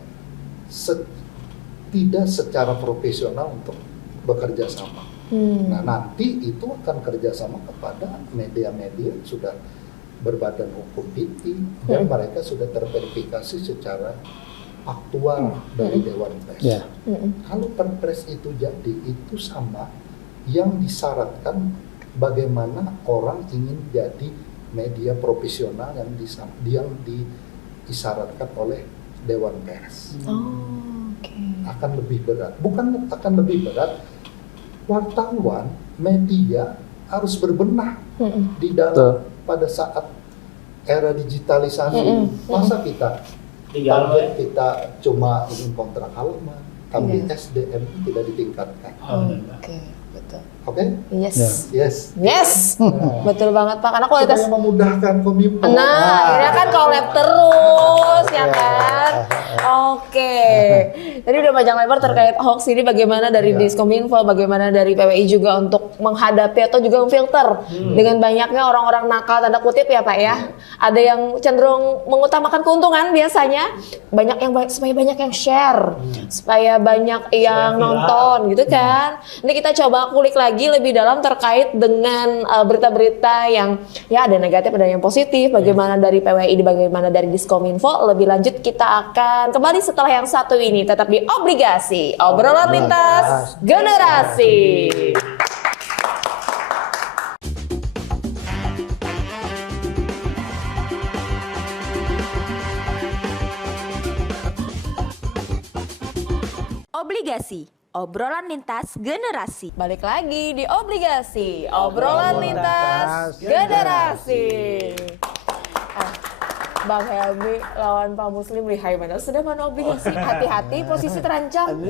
tidak secara profesional untuk bekerja sama. Nah, nanti itu akan kerjasama kepada media-media sudah berbadan hukum PT dan mereka sudah terverifikasi secara aktual dari Dewan Pers. Kalau Perpres itu jadi, itu sama yang disyaratkan bagaimana orang ingin jadi media profesional yang disyaratkan oleh Dewan Pers. Akan lebih berat. Bukan akan lebih berat, wartawan media harus berbenah di dalam pada saat era digitalisasi. Masa kita target kita cuma ingin kontrak halaman, tapi SDM tidak ditingkatkan. Oke, betul. Oke? Yes. Yes. Betul banget Pak, karena kualitas. Supaya memudahkan Kominfo. Nah, akhirnya kan collab terus, ya kan? Oke. Tadi udah panjang lebar terkait hoax ini, bagaimana dari Diskominfo, bagaimana dari PWI juga untuk menghadapi atau juga memfilter dengan banyaknya orang-orang nakal tanda kutip ya Pak ya. Ada yang cenderung mengutamakan keuntungan biasanya, banyak yang supaya banyak yang share, supaya banyak yang nonton gitu kan. Ini kita coba kulik lagi lebih dalam terkait dengan berita-berita yang ya ada negatif, ada yang positif, bagaimana dari PWI, bagaimana dari Diskominfo. Lebih lanjut kita akan kembali setelah yang satu ini, tetap di Obligasi, obrolan lintas generasi. Obligasi, obrolan lintas generasi. Balik lagi di Obligasi, obrolan lintas generasi. Bang Helmi lawan Pak Muslim, lihai mana sudah mana Obligasi, hati-hati posisi terancam.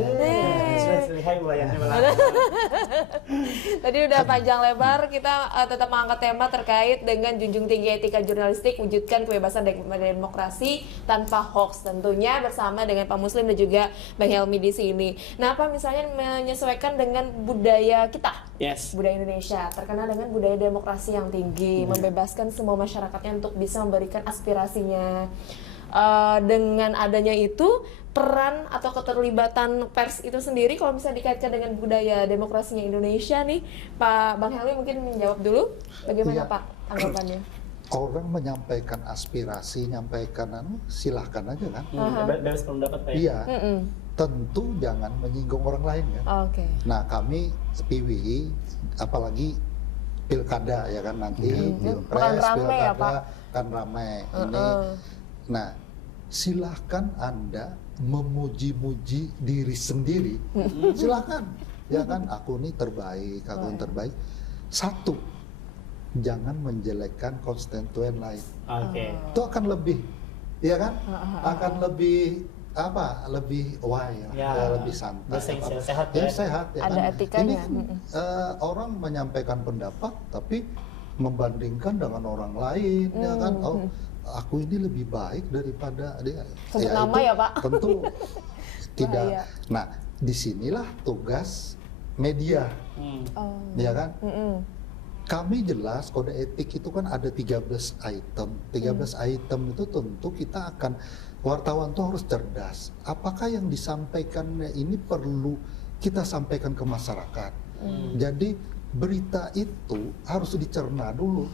Tadi udah panjang lebar, kita tetap mengangkat tema terkait dengan junjung tinggi etika jurnalistik, wujudkan kebebasan demokrasi tanpa hoax, tentunya bersama dengan Pak Muslim dan juga Bang Helmi di sini. Nah, apa misalnya menyesuaikan dengan budaya kita, budaya Indonesia, terkenal dengan budaya demokrasi yang tinggi, membebaskan semua masyarakatnya untuk bisa memberikan aspirasi. Dengan adanya itu, peran atau keterlibatan pers itu sendiri kalau misalnya dikaitkan dengan budaya demokrasinya Indonesia nih, Pak Bang Helmi mungkin menjawab dulu, bagaimana Pak tanggapannya? Orang menyampaikan aspirasi, nyampaikan silahkan aja kan. Bebas pendapat Pak. Iya. Tentu jangan menyinggung orang lain kan. Nah, kami PWI apalagi pilkada ya kan, nanti pilpres, pilkada kan ramai ini. Nah, silahkan Anda memuji-muji diri sendiri, silahkan ya kan, aku ini terbaik, aku yang terbaik. Satu, jangan menjelekkan konstituen lain. Itu akan lebih, ya kan, akan lebih lebih wise, lebih santai, sehat sehat ya ada kan? etikanya. Ini kan orang menyampaikan pendapat tapi membandingkan dengan orang lain, ya kan, aku ini lebih baik daripada dia. Sebut nama ya Pak. Tentu tidak. Nah, disinilah tugas media, ya kan. Kami jelas kode etik itu kan ada 13 item. 13 item itu tentu kita akan, wartawan tuh harus cerdas. Apakah yang disampaikannya ini perlu kita sampaikan ke masyarakat? Jadi berita itu harus dicerna dulu.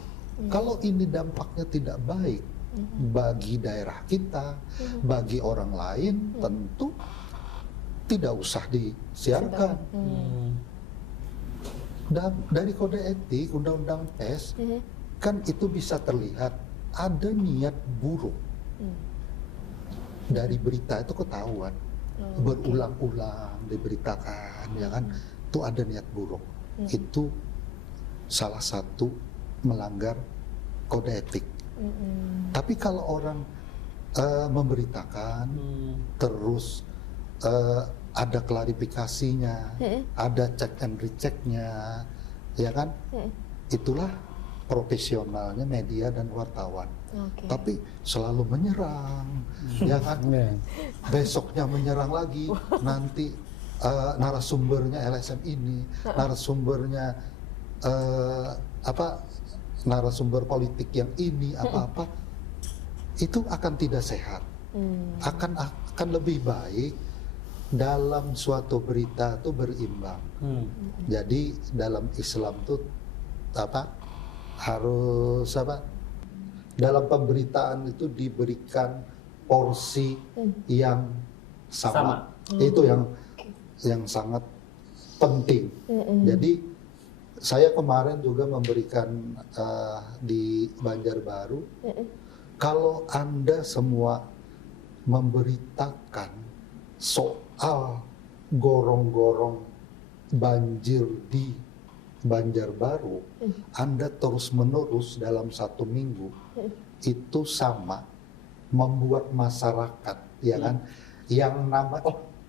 Kalau ini dampaknya tidak baik bagi daerah kita, bagi orang lain, tentu tidak usah disiarkan. Dan dari kode etik, undang-undang pers, kan itu bisa terlihat ada niat buruk. Dari berita itu ketahuan, berulang-ulang diberitakan, ya kan, itu ada niat buruk. Itu salah satu melanggar kode etik. Tapi kalau orang memberitakan terus ada klarifikasinya, ada check and rechecknya, ya kan, itulah profesionalnya media dan wartawan. Tapi selalu menyerang, ya kan, besoknya menyerang lagi, nanti narasumbernya LSM ini, narasumbernya narasumber politik yang ini, apa-apa, itu akan tidak sehat. Akan lebih baik dalam suatu berita itu berimbang. Jadi dalam Islam tuh harus dalam pemberitaan itu diberikan porsi yang sama. Itu yang sangat penting. Jadi saya kemarin juga memberikan di Banjarbaru, kalau Anda semua memberitakan soal gorong-gorong banjir di Banjarbaru, Anda terus-menerus dalam 1 minggu itu sama membuat masyarakat, ya kan, yang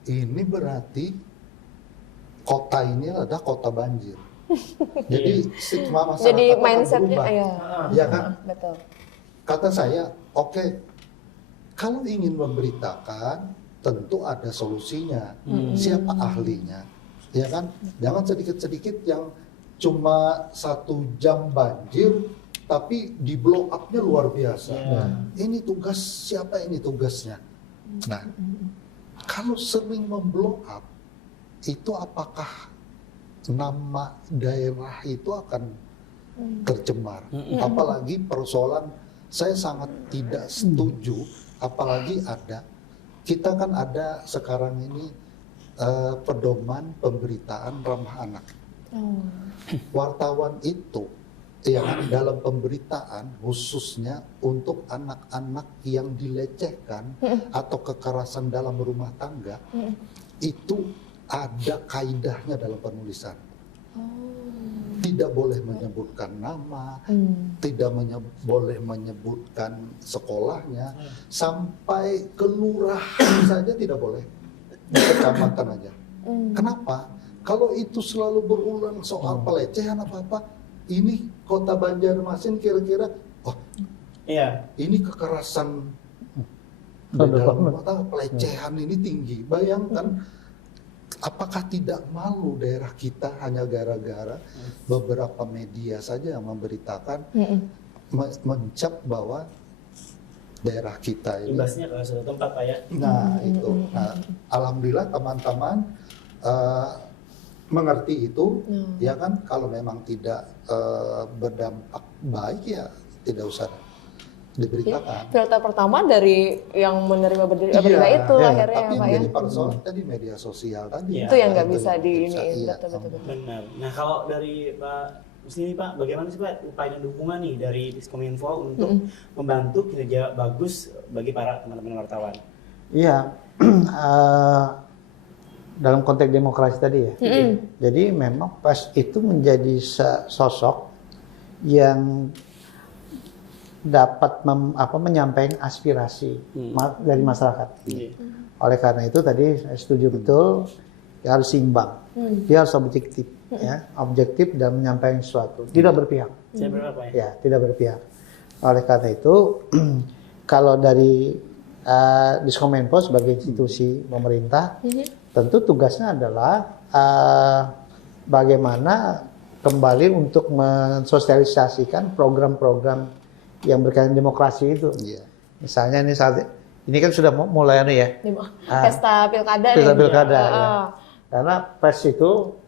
ini berarti kota ini adalah kota banjir. Jadi stigma masyarakat Jadi akan mindsetnya, berubah, ya kan? Betul. Kata saya, oke, kalau ingin memberitakan, tentu ada solusinya. Siapa ahlinya? Ya kan? Jangan sedikit-sedikit yang cuma 1 jam banjir, tapi di blow up-nya luar biasa. Ini tugas siapa ini tugasnya? Nah, kalau sering memblow up, itu apakah nama daerah itu akan tercemar? Apalagi persoalan, saya sangat tidak setuju, apalagi kita kan ada sekarang ini pedoman pemberitaan ramah anak. Wartawan itu yang dalam pemberitaan khususnya untuk anak-anak yang dilecehkan atau kekerasan dalam rumah tangga, itu ada kaidahnya dalam penulisan. Tidak boleh menyebutkan nama, tidak boleh menyebutkan sekolahnya, sampai kelurahan saja tidak boleh, di kecamatan aja. Kenapa? Kalau itu selalu berulang soal pelecehan apa-apa, ini kota Banjarmasin kira-kira, ini kekerasan dalam rumah tangga, pelecehan ini tinggi. Bayangkan, apakah tidak malu daerah kita hanya gara-gara beberapa media saja yang memberitakan, mencap bahwa daerah kita ini. Imbasnya ke suatu tempat, Pak ya. Nah itu, alhamdulillah teman-teman mengerti itu, ya kan. Kalau memang tidak berdampak baik, ya tidak usah diberitakan. Filter pertama dari yang menerima berita itu akhirnya tapi Pak ya. menjadi persoalan tadi media sosial tadi. Itu yang nggak bisa yang di bisa, ini. iya. Betul. Benar. Nah, kalau dari Pak Musni, Pak, bagaimana sih Pak upaya dan dukungan nih dari Diskominfo untuk membantu kinerja bagus bagi para teman-teman wartawan? Iya, dalam konteks demokrasi tadi ya. Jadi memang pers itu menjadi sosok yang dapat menyampaikan aspirasi dari masyarakat. Oleh karena itu tadi saya setuju betul, ya harus seimbang, dia harus objektif, ya, objektif dan menyampaikan sesuatu, tidak berpihak. Ya, tidak berpihak. Oleh karena itu, kalau dari Diskominfo sebagai institusi pemerintah, tentu tugasnya adalah bagaimana kembali untuk mensosialisasikan program-program yang berkaitan demokrasi itu. Misalnya ini kan sudah mulai ya. Pesta pilkada. Pesta pilkada. Ya. Karena pers itu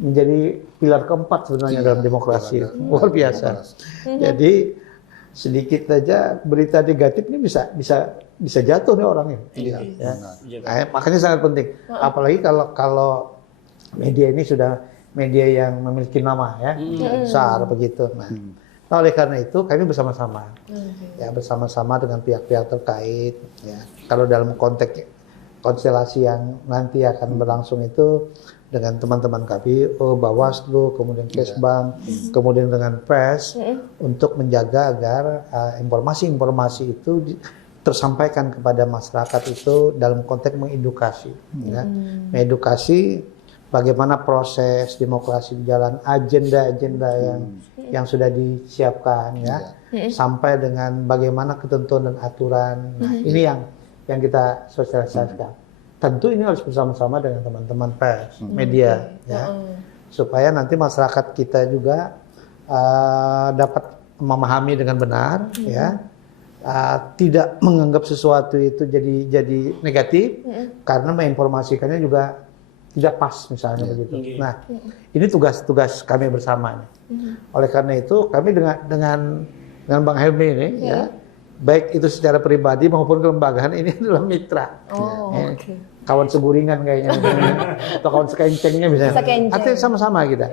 menjadi pilar keempat sebenarnya dalam demokrasi, luar biasa. Jadi sedikit saja berita negatif ini bisa jatuh nih orangnya. Makanya sangat penting. Apalagi kalau media ini sudah media yang memiliki nama ya, besar begitu. Nah, oleh karena itu kami bersama-sama, ya bersama-sama dengan pihak-pihak terkait. Ya. Kalau dalam konteks konstelasi yang nanti akan berlangsung itu dengan teman-teman KPU, Bawaslu, kemudian Kesbang, kemudian dengan pers untuk menjaga agar informasi-informasi itu tersampaikan kepada masyarakat itu dalam konteks mengedukasi, ya. Mengedukasi bagaimana proses demokrasi berjalan, agenda-agenda yang sudah disiapkan, ya, sampai dengan bagaimana ketentuan dan aturan. Nah, ini yang kita sosialisasikan. Tentu ini harus bersama-sama dengan teman-teman pers, media, ya, supaya nanti masyarakat kita juga dapat memahami dengan benar, ya, tidak menganggap sesuatu itu jadi negatif, karena menginformasikannya juga tidak pas misalnya begitu. Nah, ini tugas kami bersama. Oleh karena itu kami dengan Bang Helmi ini, ya, baik itu secara pribadi maupun kelembagaan, ini adalah mitra. Kawan seguringan kayaknya, atau kawan sekencengnya misalnya. Artinya sama-sama kita.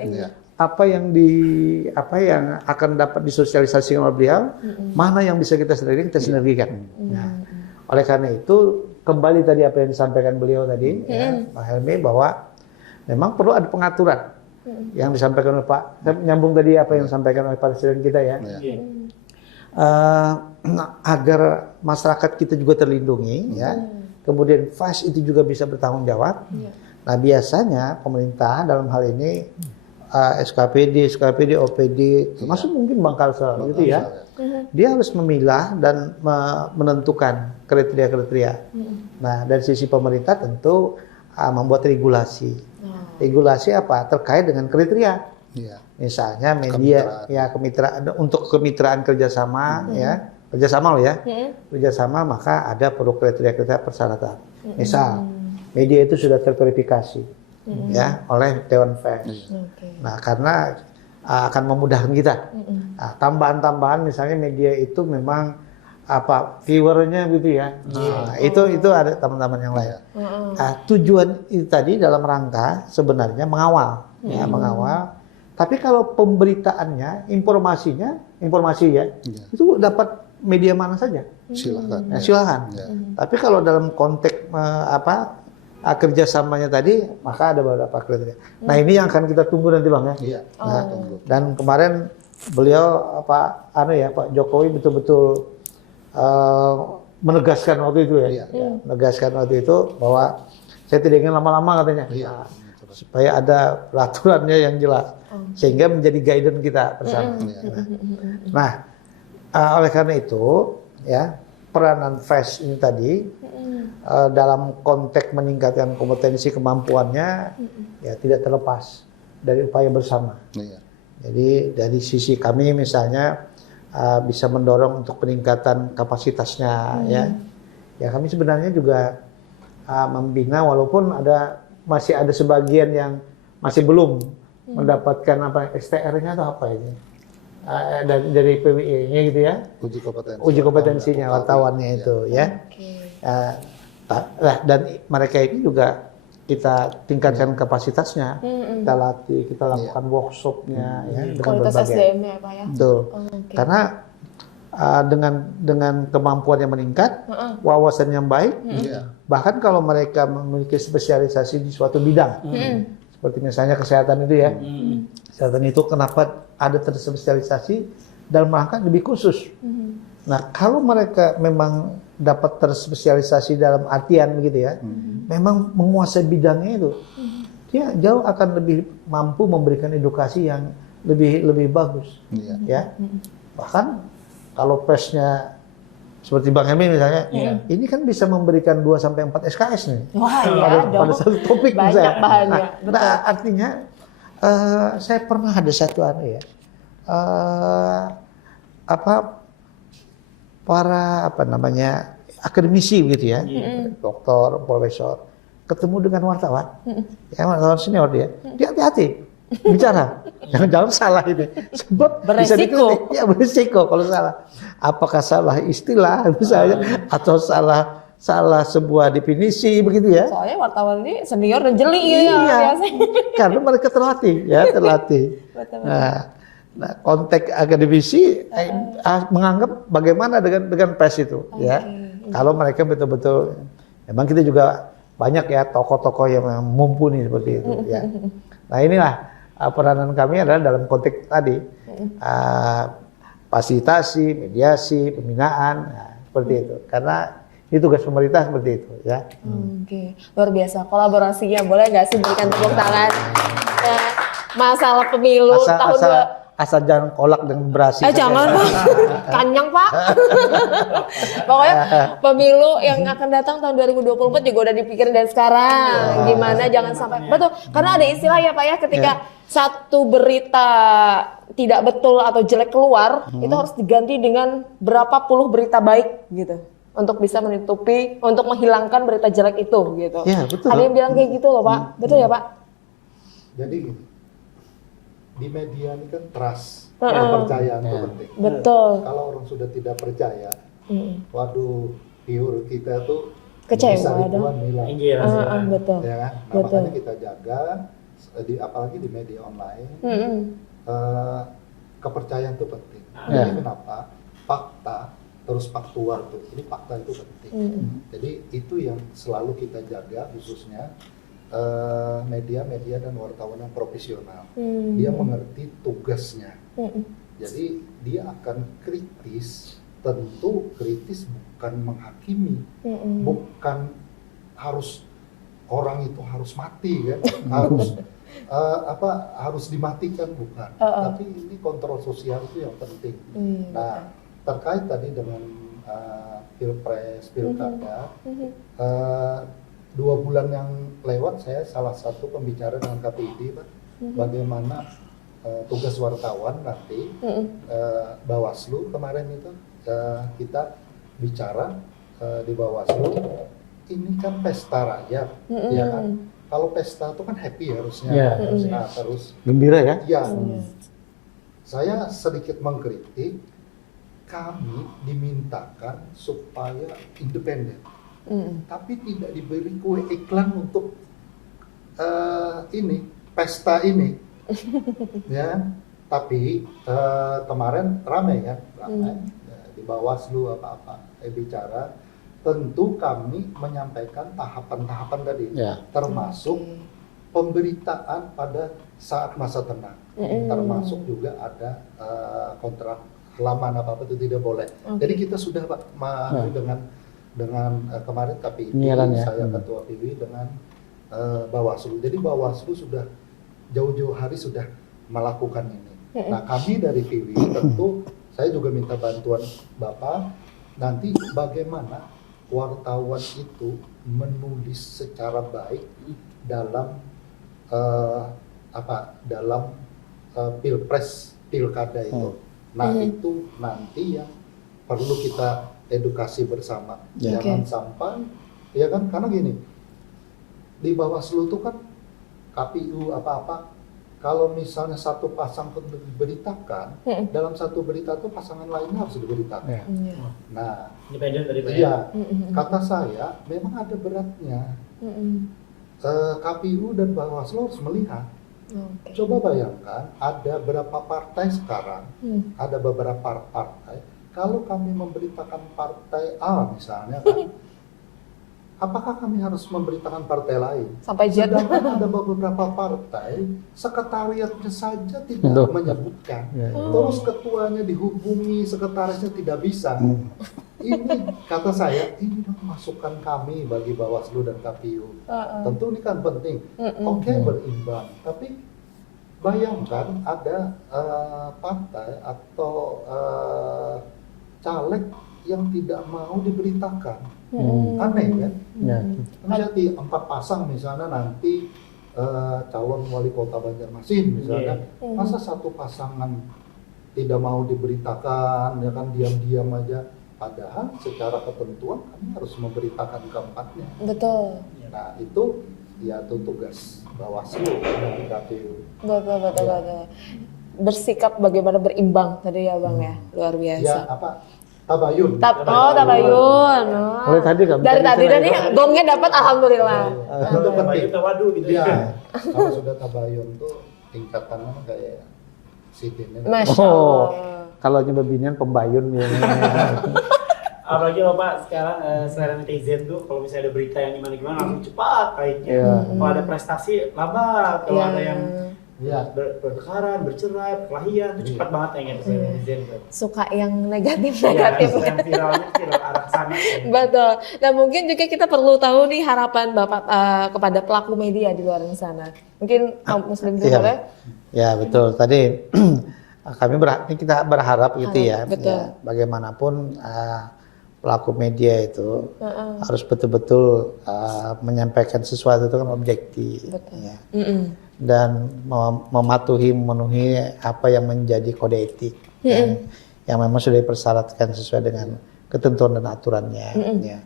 Apa yang akan dapat disosialisasikan oleh beliau, mana yang bisa kita sinergikan. Nah, oleh karena itu kembali tadi apa yang disampaikan beliau tadi, ya, Pak Helmi, bahwa memang perlu ada pengaturan yang disampaikan oleh Pak, nyambung tadi apa yang disampaikan oleh Presiden kita ya. Iya. Agar masyarakat kita juga terlindungi ya. Kemudian FAS itu juga bisa bertanggung jawab. Nah, biasanya pemerintah dalam hal ini SKPD, OPD, termasuk mungkin Bangkalsel gitu ya. Dia harus memilah dan menentukan kriteria-kriteria. Nah, dari sisi pemerintah tentu membuat regulasi. Regulasi apa? Terkait dengan kriteria. Misalnya media kemitraan untuk kemitraan kerjasama ya, kerjasama loh ya, kerjasama maka ada perlu kriteria-kriteria persyaratan. Misal media itu sudah terverifikasi ya oleh Dewan Pers. Nah, karena akan memudahkan kita. Nah, tambahan-tambahan misalnya media itu memang viewernya gitu ya. Nah, itu ada teman-teman yang lain. Tujuan itu tadi dalam rangka sebenarnya mengawal, ya mengawal. Tapi kalau pemberitaannya, informasi ya, itu dapat media mana saja. Silakan. Silakan. Tapi kalau dalam konteks kerjasamanya tadi, maka ada beberapa kriteria. Nah, ini yang akan kita tunggu nanti Bang ya. Iya. Tunggu. Dan kemarin beliau Pak Jokowi betul-betul menegaskan waktu itu ya. Menegaskan waktu itu bahwa saya tidak ingin lama-lama katanya. Supaya ada peraturannya yang jelas sehingga menjadi guidance kita bersama. Nah, oleh karena itu ya peranan FAS ini tadi dalam konteks meningkatkan kompetensi kemampuannya ya tidak terlepas dari upaya bersama. Jadi dari sisi kami misalnya bisa mendorong untuk peningkatan kapasitasnya ya. Ya kami sebenarnya juga membina walaupun masih ada sebagian yang masih belum mendapatkan STR-nya atau apa ini dari PWI-nya gitu ya. Uji kompetensinya wartawannya itu ya. Dan mereka ini juga kita tingkatkan kapasitasnya, kita latih, kita lakukan workshopnya ya dengan Kualitas berbagai. SDM-nya ya Pak ya. Betul. Karena dengan kemampuan yang meningkat, wawasan yang baik, bahkan kalau mereka memiliki spesialisasi di suatu bidang, seperti misalnya kesehatan itu ya, kesehatan itu kenapa ada terspesialisasi dalam rangka lebih khusus. Nah, kalau mereka memang dapat terspesialisasi dalam artian begitu ya, memang menguasai bidangnya itu, dia jauh akan lebih mampu memberikan edukasi yang lebih bagus, ya. Bahkan kalau persnya seperti Bang Emil misalnya, ini kan bisa memberikan 2-4 SKS nih. Wah, iya pada satu topik banyak misalnya. bahannya. Nah, artinya saya pernah ada satu akademisi gitu ya, doktor, profesor, ketemu dengan wartawan, ya wartawan senior dia hati-hati bicara, jangan salah ini, sebab bisa dikritik, ya berisiko kalau salah. Apakah salah istilah misalnya atau salah sebuah definisi begitu ya? Soalnya wartawan ini senior dan jeli gitu ya biasanya. Karena mereka terlatih. Betul. Nah, konteks akademisi menganggap bagaimana dengan pers itu, ya. Kalau mereka betul-betul, memang kita juga banyak ya tokoh-tokoh yang mumpuni seperti itu, ya. Nah, inilah peranan kami adalah dalam konteks tadi fasilitasi, mediasi, pembinaan, seperti itu. Karena ini tugas pemerintah seperti itu, ya. Oke, luar biasa. Kolaborasinya boleh nggak sih berikan tepuk tangan? Masalah pemilu asal jangan kolak dan berasi. Jangan Pak, kanyang Pak. Pokoknya pemilu yang akan datang tahun 2024 juga udah dipikirin dari sekarang. Gimana jangan sampai, betul. Karena ada istilah ya Pak ya, ketika satu berita tidak betul atau jelek keluar, itu harus diganti dengan berapa puluh berita baik gitu. Untuk bisa menutupi, untuk menghilangkan berita jelek itu gitu. Ya, betul. Ada yang bilang kayak gitu loh Pak, betul ya Pak? Jadi gini, di media ini kan trust, kepercayaan itu penting. Betul. Kalau orang sudah tidak percaya, waduh, viewer kita tuh Kecewa bisa dong. ribuan hilang. Betul. Ya kan? Nah, makanya kita jaga, apalagi di media online, kepercayaan itu penting. Jadi kenapa? Fakta, terus faktual tuh. Ini fakta itu penting. Jadi itu yang selalu kita jaga khususnya media dan wartawan yang profesional. Dia mengerti tugasnya. Jadi dia akan kritis, tentu kritis bukan menghakimi, bukan harus orang itu harus mati kan, harus dimatikan, bukan. Tapi ini kontrol sosial itu yang penting. Nah, terkait tadi dengan pilpres, pilkada, 2 bulan yang lewat saya salah satu pembicara dengan KPID, Pak, bagaimana tugas wartawan nanti, Bawaslu kemarin itu kita bicara di Bawaslu, ini kan pesta rakyat, ya kan? Kalau pesta itu kan happy harusnya, nah terus Gembira ya? ya. Saya sedikit mengkritik, kami dimintakan supaya independen, tapi tidak diberi kue iklan untuk ini pesta ini, ya. Tapi kemarin ramai kan, di Bawaslu apa-apa bicara. Tentu kami menyampaikan tahapan-tahapan tadi, termasuk pemberitaan pada saat masa tenang, termasuk juga ada kontrak halaman apa itu tidak boleh. Jadi kita sudah dengan kemarin KPI, saya ketua PW dengan Bawaslu. Jadi Bawaslu sudah jauh-jauh hari sudah melakukan ini. Nah kami dari PW tentu saya juga minta bantuan Bapak nanti bagaimana wartawan itu menulis secara baik dalam pilpres pilkada itu. Nah itu nanti yang perlu kita edukasi bersama. Jangan sampai ya kan, karena gini, di Bawaslu itu kan KPU apa-apa, kalau misalnya satu pasang diberitakan, dalam satu berita itu pasangan lainnya harus diberitakan. Nah, independen dari iya, kata saya memang ada beratnya. KPU dan Bawaslu harus melihat. Coba bayangkan, ada berapa partai sekarang, ada beberapa partai. Kalau kami memberitakan partai A misalnya kan, apakah kami harus memberitakan partai lain? Sampai jet. Sedangkan ada beberapa partai, sekretariatnya saja tidak menyebutkan. Terus ketuanya dihubungi, sekretarisnya tidak bisa. Ini kata saya, ini masukan kami bagi Bawaslu dan KPU. Tentu ini kan penting. Oke, berimbang. Tapi bayangkan ada partai atau caleg yang tidak mau diberitakan. Aneh kan? Misalnya di 4 pasang misalnya nanti calon wali kota Banjarmasin misalnya, masa satu pasangan tidak mau diberitakan, ya kan, diam-diam aja. Padahal secara ketentuan kami harus memberitakan keempatnya. Betul. Nah itu ya itu tugas Bawaslu dan KPU. Betul. Bersikap bagaimana berimbang tadi ya Bang ya, luar biasa. Ya apa? Tabayun. Tabayun. Oleh tadi kan. Dari tadi gongnya dapat, alhamdulillah. Itu penting. Tawadu gitu ya. Kalau sudah tabayun tuh tingkatannya kayak sidin. Masya Allah. Kalau nyebabinnya pembayun ya. Apalagi loh Pak, sekarang selera netizen tuh kalau misalnya ada berita yang gimana-gimana langsung cepat kayaknya. Kalau ada prestasi lambat, kalau ada yang bertengkaran, bercerai, perkelahian, itu cepat banget kayaknya netizen. Suka yang negatif. Yang viralnya viral arah sana. Betul. Dan mungkin juga kita perlu tahu nih harapan Bapak kepada pelaku media di luar sana. Mungkin Muslim juga boleh? Ya betul. Tadi kita berharap gitu ya. Bagaimanapun pelaku media itu harus betul-betul menyampaikan sesuatu itu kan objektif. Ya. Dan memenuhi apa yang menjadi kode etik yang memang sudah dipersyaratkan sesuai dengan ketentuan dan aturannya. Ya.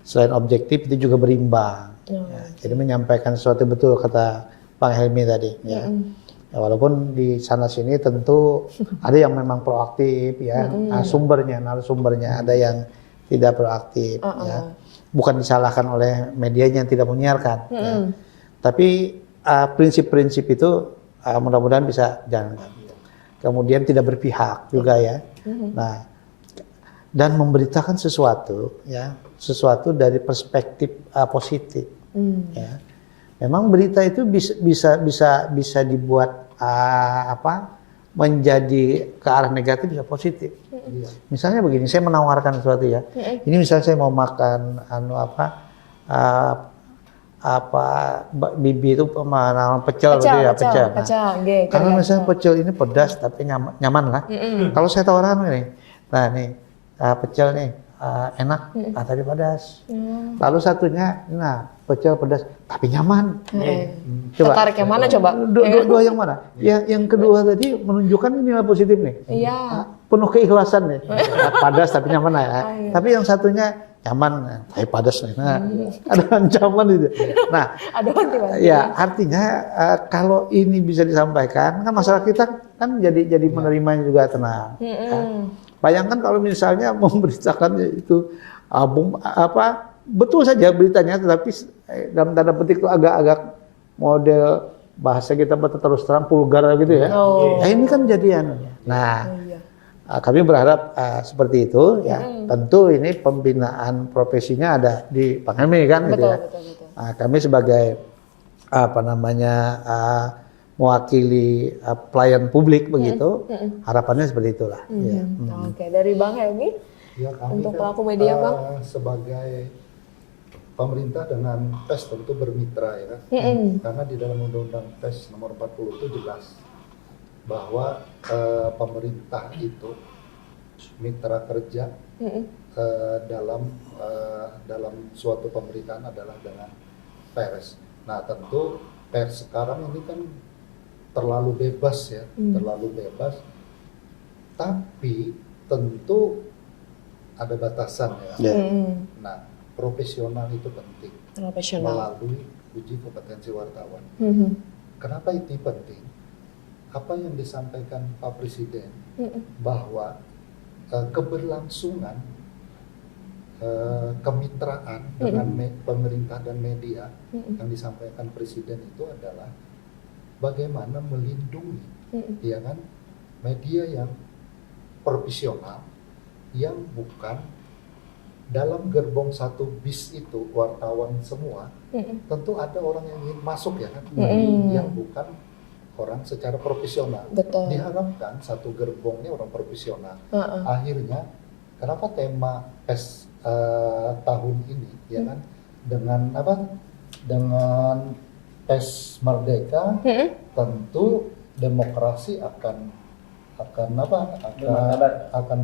Selain objektif itu juga berimbang. Ya. Jadi menyampaikan sesuatu betul kata Bang Helmi tadi. Ya. Ya, walaupun di sana sini tentu ada yang memang proaktif ya, narasumbernya ada yang tidak proaktif ya. Bukan disalahkan oleh medianya yang tidak menyiarkan ya. Tapi prinsip-prinsip itu mudah-mudahan bisa jalankan. Kemudian tidak berpihak juga ya. Nah, dan memberitakan sesuatu ya, sesuatu dari perspektif positif Ya. Memang berita itu bisa dibuat menjadi ke arah negatif bisa positif. Misalnya begini, saya menawarkan sesuatu ya. Ini misalnya saya mau makan bibi itu nama pecel gitu ya, pecel. Nah, kalau misalnya pecel ini pedas tapi nyaman lah. Kalau saya tawarkan ini, nah nih pecel nih enak tapi pedas. Lalu satunya, nah pecel pedas tapi nyaman. Coba. Tertarik yang mana coba? Dua yang mana? Yang kedua tadi menunjukkan nilai positif nih. Iya. Penuh keikhlasan nih. Padas tapi nyaman lah ya. Tapi yang satunya nyaman tapi padas nih. Nah, ada ancaman itu. Nah, Ada wanti-wanti. ya artinya kalau ini bisa disampaikan kan masyarakat kita kan jadi menerimanya juga tenang. Bayangkan kalau misalnya memberitakannya itu betul saja beritanya, tetapi dalam tanda petik itu agak-agak model bahasa kita terus terang vulgar gitu ya. Nah, ini kan jadian. Nah, kami berharap seperti itu ya. Tentu ini pembinaan profesinya ada di Pangemi kan gitu ya. Nah, kami sebagai mewakili pelayan publik begitu, harapannya seperti itulah. Oke, dari Bang Helmi Ya, kami untuk kan, pelaku media Bang. sebagai pemerintah dengan PES tentu bermitra ya kan. Karena di dalam Undang-Undang PES nomor 40 itu jelas bahwa pemerintah itu mitra kerja dalam suatu pemerintahan adalah dengan pers. Nah, tentu pers sekarang ini kan terlalu bebas ya, terlalu bebas. Tapi tentu ada batasan ya. Nah, profesional itu penting. Melalui uji kompetensi wartawan. Kenapa itu penting? Apa yang disampaikan Pak Presiden bahwa keberlangsungan kemitraan dengan pemerintah dan media yang disampaikan Presiden itu adalah bagaimana melindungi ya kan media yang profesional yang bukan dalam gerbong satu bis itu wartawan semua. Tentu ada orang yang ingin masuk ya kan yang bukan orang secara profesional. Betul. Diharapkan satu gerbongnya orang profesional. Akhirnya kenapa tema PES tahun ini ya kan dengan dengan PES Merdeka tentu demokrasi akan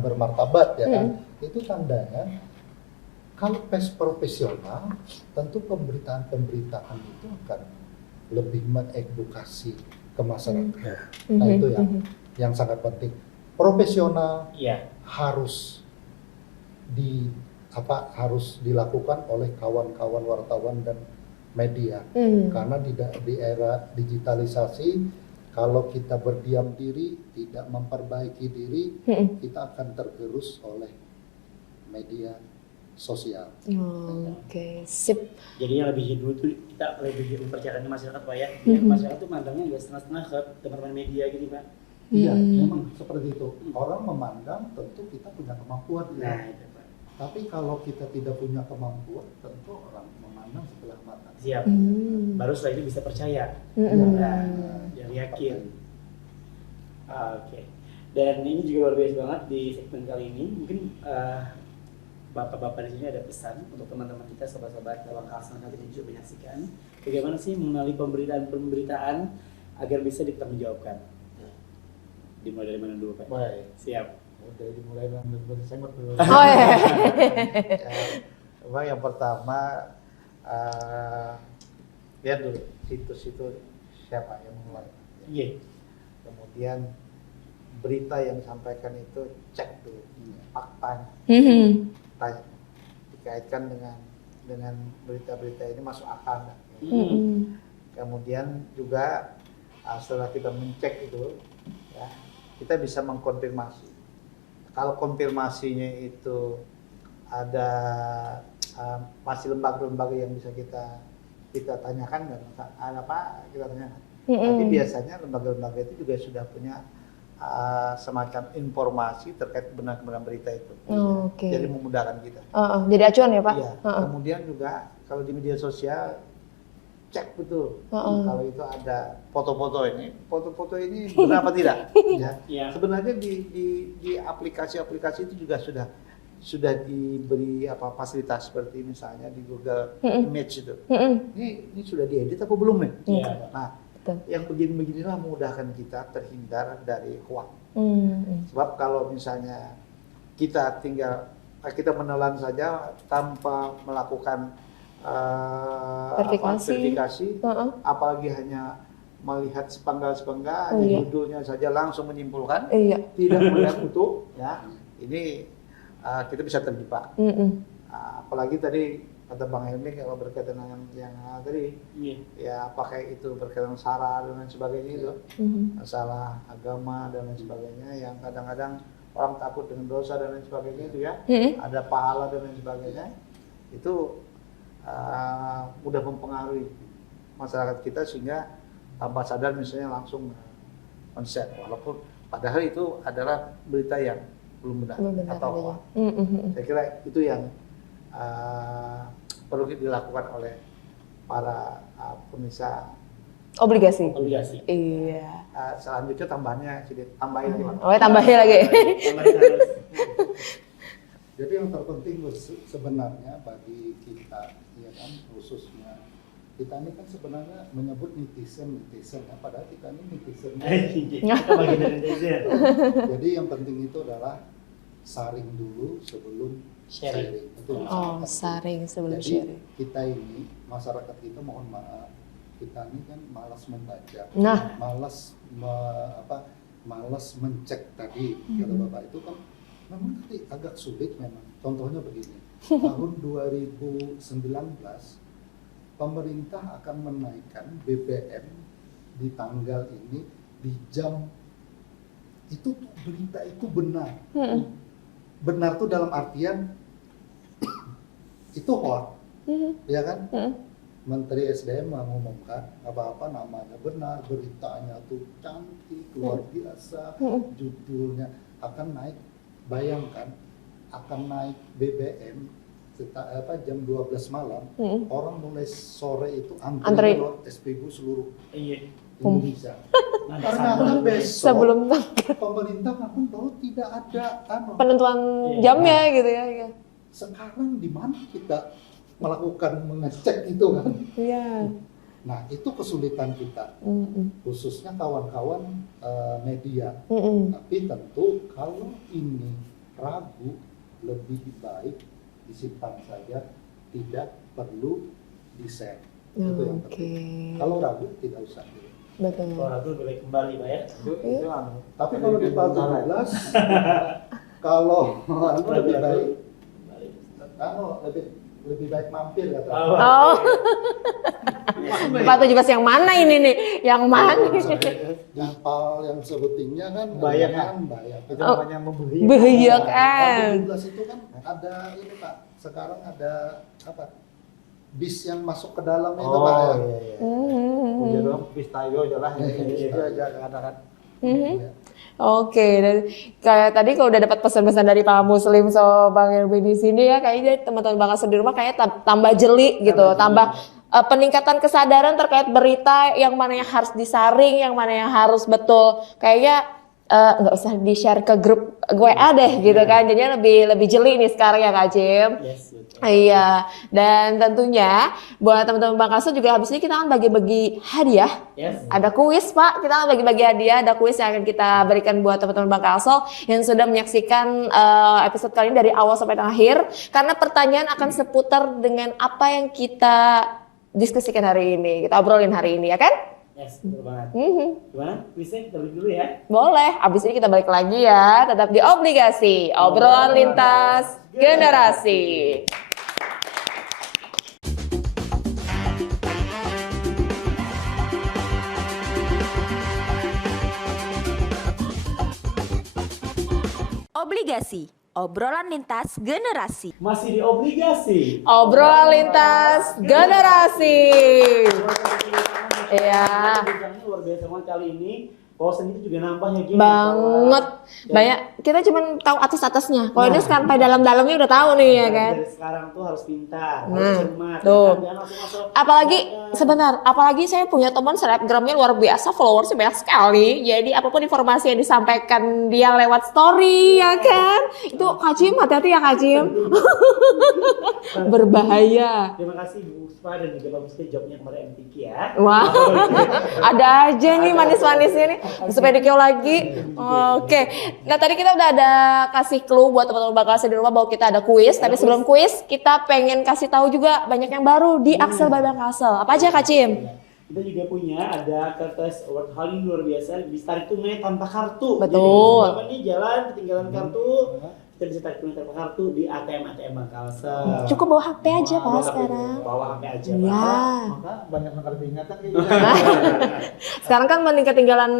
bermartabat ya kan. Itu tandanya kalau PES profesional tentu pemberitaan itu akan lebih mengedukasi ke masyarakat. Nah, itu yang sangat penting. Profesional harus dilakukan oleh kawan-kawan wartawan dan media. Karena di era digitalisasi kalau kita berdiam diri, tidak memperbaiki diri, kita akan tergerus oleh media sosial. Oke, sip. Jadinya lebih dulu tuh kita lebih mempercayakan masyarakat Pak ya. Masyarakat tuh mandangnya nggak setengah-setengah ke teman-teman media gitu Pak. Iya, memang seperti itu. Orang memandang tentu kita punya kemampuan. Nah, itu Pak. Tapi kalau kita tidak punya kemampuan, tentu orang memandang sebelah mata. Siap. Baru setelah itu bisa percaya. Jadi yakin. Oke. Dan ini juga luar biasa banget di segmen kali ini. Mungkin bapak-bapak di sini ada pesan untuk teman-teman kita, sobat-sobat Lawang Kalsel nanti yang juga menyaksikan. Bagaimana sih mengenali pemberitaan agar bisa dipertanggungjawabkan? Dimulai dari mana dulu Pak? Baik. Siap. Udah dimulai dengan sengot dulu. Oh iya. Memang yang pertama lihat dulu situs itu siapa yang mulai. Kemudian berita yang disampaikan itu cek dulu faktanya. Dikaitkan dengan berita-berita ini masuk akal nggak? Kemudian juga setelah kita mencek itu, ya, kita bisa mengkonfirmasi. Kalau konfirmasinya itu ada masih lembaga-lembaga yang bisa kita tanyakan, kita tanyakan. Tapi biasanya lembaga-lembaga itu juga sudah punya semacam informasi terkait kebenaran berita itu. Oke. Jadi memudahkan kita. Jadi acuan ya Pak? Iya. Kemudian juga kalau di media sosial cek betul kalau itu ada foto-foto ini benar apa tidak ya. Iya. Sebenarnya di aplikasi-aplikasi itu juga sudah diberi fasilitas seperti misalnya di Google Image itu. Ini sudah diedit apa belum nih? Iya. Nah, Betul. yang begini-beginilah memudahkan kita terhindar dari hoax. Sebab kalau misalnya kita menelan saja tanpa melakukan verifikasi, apalagi hanya melihat sepenggal-sepenggal, judulnya saja langsung menyimpulkan, tidak melihat utuh, ya ini kita bisa terjebak. Apalagi tadi kata Bang Helmi kalau berkaitan dengan yang tadi, ya pakai itu berkaitan sara dan lain sebagainya itu, masalah agama dan lain sebagainya, yang kadang-kadang orang takut dengan dosa dan lain sebagainya itu ya, ada pahala dan lain sebagainya, itu mudah mempengaruhi masyarakat kita sehingga tanpa sadar misalnya langsung konsen, walaupun padahal itu adalah berita yang belum benar atau hoax. Saya kira itu yang perlu dilakukan oleh para pemirsa obligasi. Iya. Selanjutnya tambahin lagi. Tambahin lagi. Jadi yang terpenting sebenarnya bagi kita, ya kan, khususnya kita ini kan sebenarnya menyebut netizen ya, padahal kita ini netizen. Kita bagian dari netizen. Jadi yang penting itu adalah saring dulu sebelum sharing. Itu Saring sebelum Jadi, sharing. kita ini masyarakat kita, mohon maaf, kita ini kan malas membaca, malas mencek tadi kata Bapak itu kan memang tadi agak sulit memang. Contohnya begini, tahun 2019 pemerintah akan menaikkan BBM di tanggal ini di jam itu tuh berita itu benar. Benar tuh dalam artian itu hoax, ya kan? Menteri SDM mengumumkan apa-apa namanya benar, beritanya tuh cantik, luar biasa, judulnya akan naik. Bayangkan akan naik BBM jam 12 malam, orang mulai sore itu antri lewat SPBU seluruh Indonesia. Karena besok Sebelum pemerintah akan tahu tidak ada penentuan jamnya gitu ya. Sekarang di mana kita melakukan mengecek itu kan? Iya. Nah itu kesulitan kita, khususnya kawan-kawan media. Tapi tentu kalau ini ragu, lebih baik disimpan saja, tidak perlu di-share. Itu yang penting. Kalau ragu tidak usah. Betul. Kalau ragu boleh kembali Pak ya. Tapi kalau di pasal 17, kalau lebih baik, lebih baik mampir kata. Pak 17 yang mana ini nih? Yang mana? Kapal yang sebutingnya kan bayar. Itu namanya Bahayakan. 17 itu kan ada ini Pak. Sekarang ada apa? Bis yang masuk ke dalam itu Pak. Iya dong, bis tayo aja lah. Itu aja katakan. Oke, dan kayak tadi kalau udah dapat pesan-pesan dari Pak Muslim so Bang Helmi di sini ya, kayaknya teman-teman Bang Kasur di rumah kayaknya tambah jeli gitu, tambah peningkatan kesadaran terkait berita yang mana yang harus disaring, yang mana yang harus betul. Kayaknya nggak usah di-share ke grup WA deh gitu kan, jadinya lebih jeli nih sekarang ya Kak Jim. Yes, betul. Iya, dan tentunya buat teman-teman Bang Kasur juga habis ini kita akan bagi-bagi hadiah. Yes. Ada kuis Pak, kita akan bagi-bagi hadiah, ada kuis yang akan kita berikan buat teman-teman Bang Kasur yang sudah menyaksikan episode kali ini dari awal sampai akhir. Karena pertanyaan akan seputar dengan apa yang kita diskusikan hari ini, kita obrolin hari ini ya kan? Yes, betul banget. Gimana? Bisa kita balik dulu ya? Boleh, habis ini kita balik lagi ya, tetap di Obligasi, obrolan lintas generasi. Obligasi, obrolan lintas generasi. Masih di obligasi. Obrolan lintas generasi. Iya. Luar biasa banget kali ini. Wawasan itu juga nambah ya Gim. Banget. Dan Banyak kita cuma tahu atas-atasnya. Kalau ini sampai dalam-dalamnya udah tahu nih ya kan. Dari sekarang tuh harus pintar, Nah, harus cermat, tuh. kan? Jangan langsung masuk. Apalagi sebentar, apalagi saya punya teman selebgramnya luar biasa, followersnya banyak sekali. Jadi apapun informasi yang disampaikan dia lewat story ya kan. Itu Kak Jim, hati-hati ya Kak Jim. Berbahaya. Terima kasih Bu Uspa dan juga Pak Musti jawabnya kemarin MTQ ya. Wah, ada aja nih manis-manisnya nih. Sepedikio lagi. Oke. Nah tadi kita udah ada kasih clue buat teman-teman Bangkalsel di rumah bahwa kita ada kuis. Tapi sebelum kuis kita pengen kasih tahu juga banyak yang baru di Axel by Bangkalsel. Apa aja Kak Cim? Kita juga punya ada kertas award hal ini luar biasa, bisa tarik tunai tanpa kartu. Betul. Jadi nih jalan ketinggalan kartu, kita bisa tarik tunai tanpa kartu di ATM Bangkalsel. Cukup bawa HP aja Pak sekarang. Bawa HP aja Pak. Ya. Maka banyak nakal ingatan kayak Sekarang kan mending ketinggalan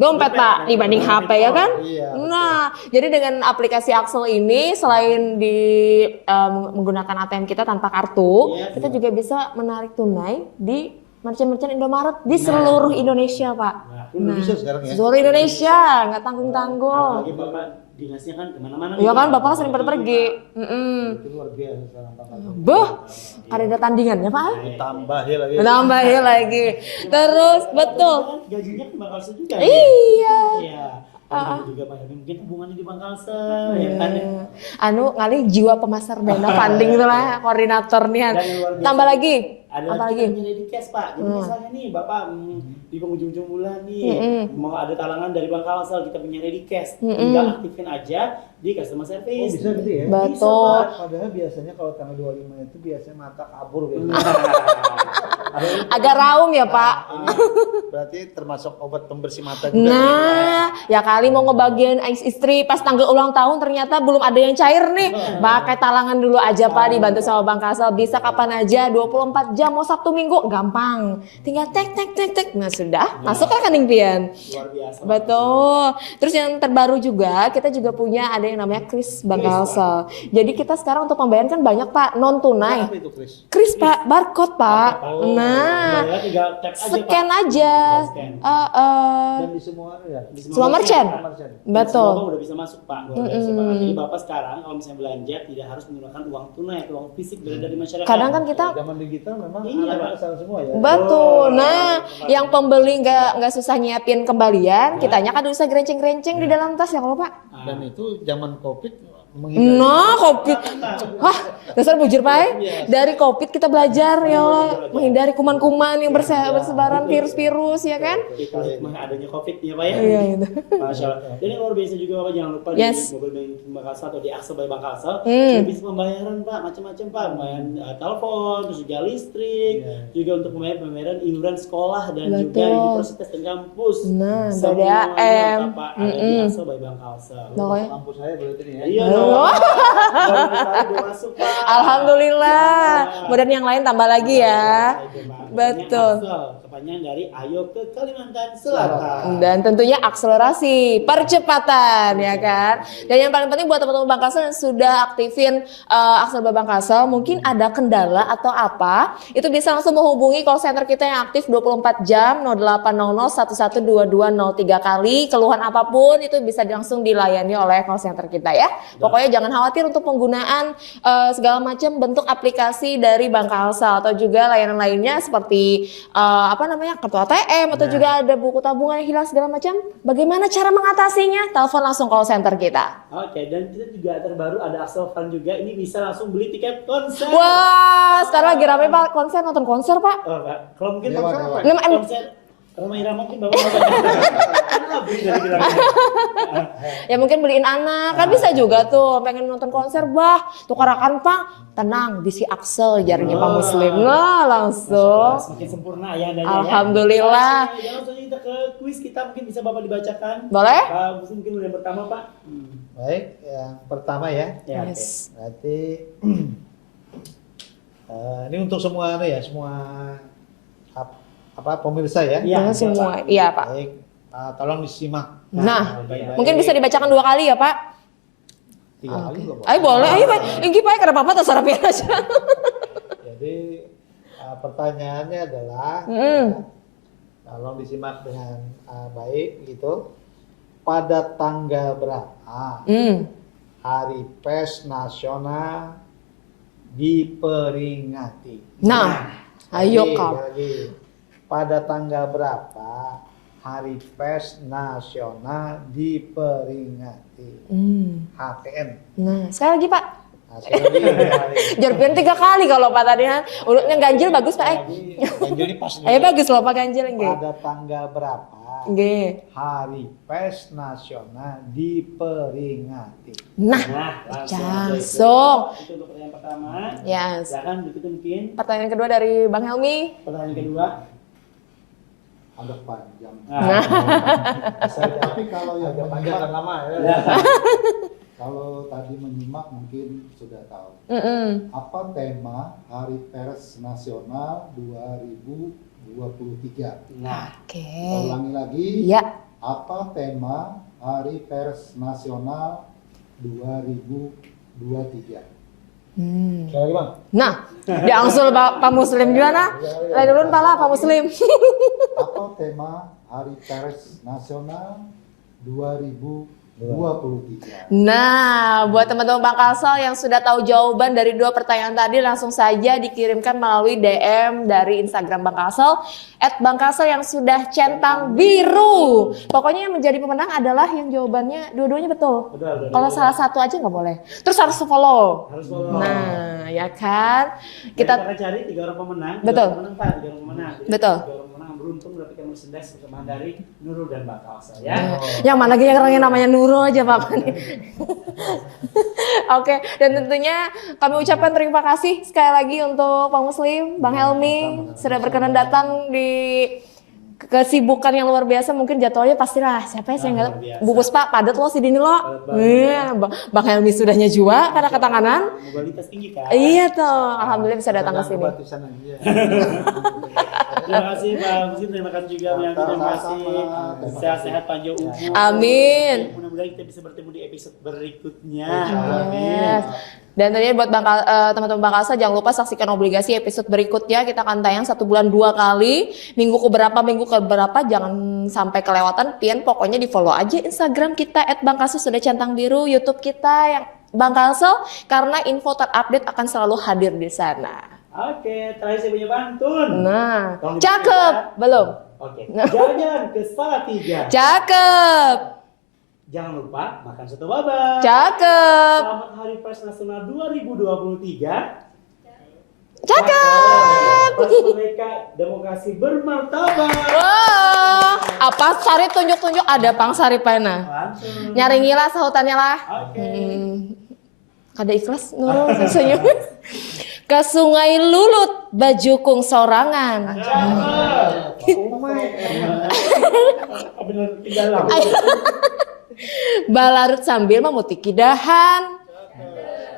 dompet Pak dibanding HP ya kan? Iya, Nah, jadi dengan aplikasi Axel ini selain menggunakan ATM kita tanpa kartu, Yes. kita juga bisa menarik tunai di merchant-merchant Indomaret di seluruh Indonesia Pak. Indonesia sekarang ya. Seluruh Indonesia, nggak tanggung-tanggung. Apalagi Bapak dinasnya kan kemana-mana. Iya nih, kan, Pak. Bapak sering pada pergi. Itu luar biasa sekarang Bangkalsel. Boh, ada tandingannya Pak. Tambahin lagi. Nambahin lagi. Terus, betul. Gajinya ke Bangkalsel juga. Iya. Iya. Ada juga Pak, mungkin hubungannya di Bangkalsel ya kan. Anu ngali jiwa pemasar dana funding itu lah koordinatornya. Dan yang luar biasa, Tambah lagi. ada Apa lagi lagi? kita di cash Pak. Jadi misalnya nih Bapak di penghujung bulan nih mau ada talangan dari Bangkalsel, kita punya ready cash, tinggal aktifin aja di customer service. Bisa gitu ya? Betul. Padahal biasanya kalau tanggal 25 itu biasanya mata kabur biasanya. Agak raung ya Pak. Berarti termasuk obat pembersih mata juga. Nah, ya kali mau ngebagian istri pas tanggal ulang tahun ternyata belum ada yang cair nih. Pakai talangan dulu aja Pak, dibantu sama Bangkalsel. Bisa kapan aja, 24 jam mau Sabtu Minggu gampang. Tinggal tek. Nah, sudah masuk ke rekening pian. Luar biasa. Betul. Terus yang terbaru juga kita juga punya ada yang namanya Kris Bangkalsel. Jadi kita sekarang untuk pembayaran kan banyak Pak non tunai. Apa itu, Chris? Kris Pak, barcode Pak. Nah, Bayarnya tinggal tap aja Pak. scan aja. Scan. Dan di semua ya. Di Semua merchant. Merchant. Betul. Semua udah bisa masuk Pak. Luar biasa banget. Jadi Bapak sekarang kalau misalnya belanja tidak harus menggunakan uang tunai atau uang fisik dari masyarakat. Kadang kan kita Zaman digital memang Iya, anak Pak. kesal semua ya. betul. Nah, yang pembeli nggak susah nyiapin kembalian, kitanya kan bisa gerenceng-gerenceng di dalam tas ya kalau Pak. Dan itu zaman Covid menghindari. Nah, Covid. Wah, dasar bujur Pak. Dari Covid kita belajar ya Allah menghindari kuman-kuman yang bersebaran virus-virus ya kan? Kita hikmah adanya COVID ya Pak ya. Iya gitu. Masya Allah. Dan yang luar biasa juga Bapak jangan lupa Yes. di mobil banking Bangkalsel atau di Axel by Bangkalsel Hmm. bisa pembayaran Pak macam-macam Pak, pembayaran telepon, terus juga listrik, juga untuk pembayaran iuran sekolah dan juga Betul. universitas dan kampus. Nah, Semuanya BDAM. lengkap, Pak, ada di Axel by Bangkalsel. Pokoknya. Kampus saya berarti nih ya. Iya dong. Udah masuk Pak. Alhamdulillah. Kemudian yang lain tambah lagi ya. Betul. Kepanjangan dari Ayo ke Kalimantan Selatan. Dan tentunya akselerasi, percepatan ya kan. Dan yang paling penting buat teman-teman Bangkalsel yang sudah aktifin Axel by Bangkalsel, mungkin ada kendala atau apa, itu bisa langsung menghubungi call center kita yang aktif 24 jam 0800 112203 kali. Keluhan apapun itu bisa langsung dilayani oleh call center kita ya. Pokoknya jangan khawatir untuk penggunaan segala macam bentuk aplikasi dari Bangkalsel atau juga layanan lainnya seperti kartu ATM atau juga ada buku tabungan yang hilang segala macam. Bagaimana cara mengatasinya? Telepon langsung call center kita. Oke, dan kita juga terbaru ada Axel Fun juga. Ini bisa langsung beli tiket konser. Wah, sekarang lagi rame Pak konser, nonton konser Pak. Oh, Pak. Kalau mungkin Dewa, konser Dewa. apa? Konser Roma Irama mungkin Bapak kan beli dari kita. Ya mungkin beliin anak, kan bisa juga tuh pengen nonton konser, bah tukarakan Pak. Tenang, bisi Axel jarinya Pak Muslim. Nah, langsung. Semakin sempurna ya adanya. Alhamdulillah. Ya, langsung kita ke kuis kita mungkin bisa Bapak dibacakan. Boleh? Pak Muslim mungkin yang pertama Pak. Baik, yang pertama ya. Ya, Yes. Berarti ini untuk semua semua pemirsa ya. Dengan semua. Iya, Pak. Baik, tolong disimak. Nah, baik-baik. mungkin bisa dibacakan 2 kali ya, Pak? 3 kali juga, Pak. Ayo boleh, ayo Pak. Inggi Pak, kenapa Pak terserah pian aja. Jadi pertanyaannya adalah tolong disimak dengan baik gitu. Pada tanggal berapa Hari Pers Nasional diperingati. Nah, ayo Lagi, Kak. lagi. Pada tanggal berapa Hari Pers Nasional diperingati? HPN. Nah, sekali lagi Pak. Nah, sekali lagi. Jarpian 3 kali kalau Pak tadi. Urutnya ganjil bagus Pak. Ganjil ini pas Bagus loh Pak ganjil nggih. pada tanggal berapa Nggih. Hari Pers Nasional diperingati? Nah, langsung. Itu untuk pertanyaan pertama. yes. Silakan berikutnya mungkin Pertanyaan kedua dari Bang Helmi. pertanyaan kedua. agak panjang. Nah, Tapi kalau yang menyimak, lama ya. kalau tadi menyimak mungkin sudah tahu. Apa tema Hari Pers Nasional 2023? nah, Oke. Ulangi lagi. Ya. Apa tema Hari Pers Nasional 2023? Sekali lagi Bang. Nah, diangsul Pak Muslim gimana? Lain dulu pala Pak Muslim. Apa tema Hari Pers Nasional 2023? Nah, buat teman-teman Bang Kalsel yang sudah tahu jawaban dari 2 pertanyaan tadi, langsung saja dikirimkan melalui DM dari Instagram Bang Kalsel @bangkalsel yang sudah centang biru. Pokoknya yang menjadi pemenang adalah yang jawabannya dua-duanya betul. betul. Kalau salah satu aja nggak boleh. Terus harus follow. Harus follow. Nah, ya kan? Kita Kita akan cari 3 orang pemenang. Betul. 3 orang pemenang Pak, 3 orang pemenang. Jadi, Betul. 3 orang pemenang beruntung mendapatkan merchandise persembahan dari Nurul dan Mbak Kalsel ya. yang mana lagi yang namanya Nurul aja Pak. Oke, dan tentunya kami ucapkan terima kasih sekali lagi untuk Pak Muslim, Bang Helmi sudah berkenan datang di kesibukan yang luar biasa. Mungkin jadwalnya pastilah siapa ya saya nggak luar biasa. Bu Puspa padat loh sini lo. Padat banget. Iya, Bang Helmi sudahnya juga karena ketanganan. Mobilitas tinggi kan. Iya tuh, alhamdulillah bisa datang ke sini. Kebatisan aja. Terima kasih Pak Muslim, terima kasih juga Mbak Yati, terima kasih. Sehat-sehat panjang umur. Amin. Mudah-mudahan kita bisa bertemu di episode berikutnya. Yes. Dan tentunya buat teman-teman Bang Kalsel jangan lupa saksikan Obligasi episode berikutnya. Kita akan tayang 1 bulan 2 kali. Minggu keberapa jangan sampai kelewatan. Pian pokoknya di follow aja Instagram kita @bangkalsel sudah centang biru, YouTube kita yang Bang Kalsel karena info terupdate akan selalu hadir di sana. Oke, terakhir saya punya pantun. Nah, Tolong cakep dibaca. belum? Oke, jalan-jalan ke Salatiga. Cakep, Jangan lupa makan soto babak. cakep, Selamat Hari Pers Nasional 2023. cakep. Pers Merdeka Demokrasi Bermartabat. Wow, apa Sari tunjuk-tunjuk ada Pang Sari Pena. Langsung. Nyaringi lah sahutannya lah. Oke. Kada ikhlas Nurul senyum. Ke Sungai Lulut bajukung sorangan. Bener tinggal Balarut sambil memutiki dahan.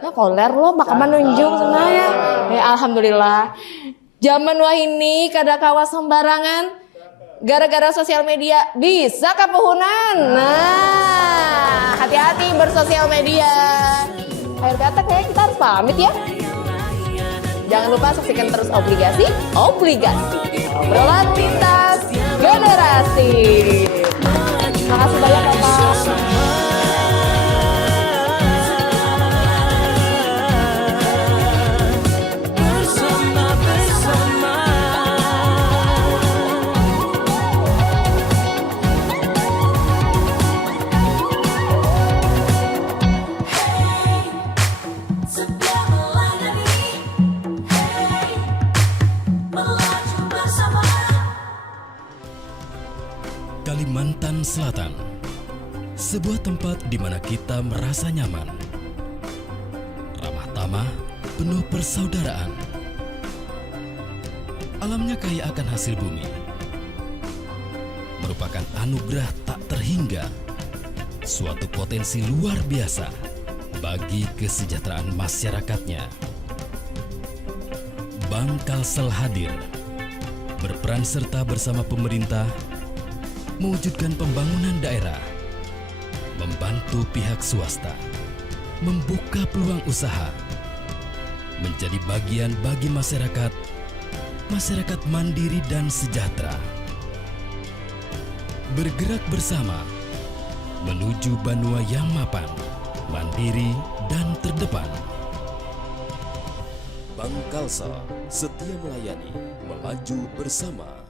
Nah, koler lo maka menunjuk sebenarnya. Ya alhamdulillah. Zaman wah ini kada kawas sembarangan. Gara-gara sosial media bisa kepuhunan. Nah, hati-hati bersosial media. Akhir kata kayak kita harus pamit ya. Jangan lupa saksikan terus Obligasi. Obrolan lintas generasi. Terima kasih banyak Bapak. Kalimantan Selatan, sebuah tempat di mana kita merasa nyaman, ramah tamah, penuh persaudaraan. Alamnya kaya akan hasil bumi, merupakan anugerah tak terhingga, suatu potensi luar biasa bagi kesejahteraan masyarakatnya. Bank Kalsel hadir, berperan serta bersama pemerintah mewujudkan pembangunan daerah, membantu pihak swasta, membuka peluang usaha, menjadi bagian bagi masyarakat mandiri dan sejahtera. Bergerak bersama menuju Banua yang mapan, mandiri, dan terdepan. Bank Kalsa, setia melayani, melaju bersama.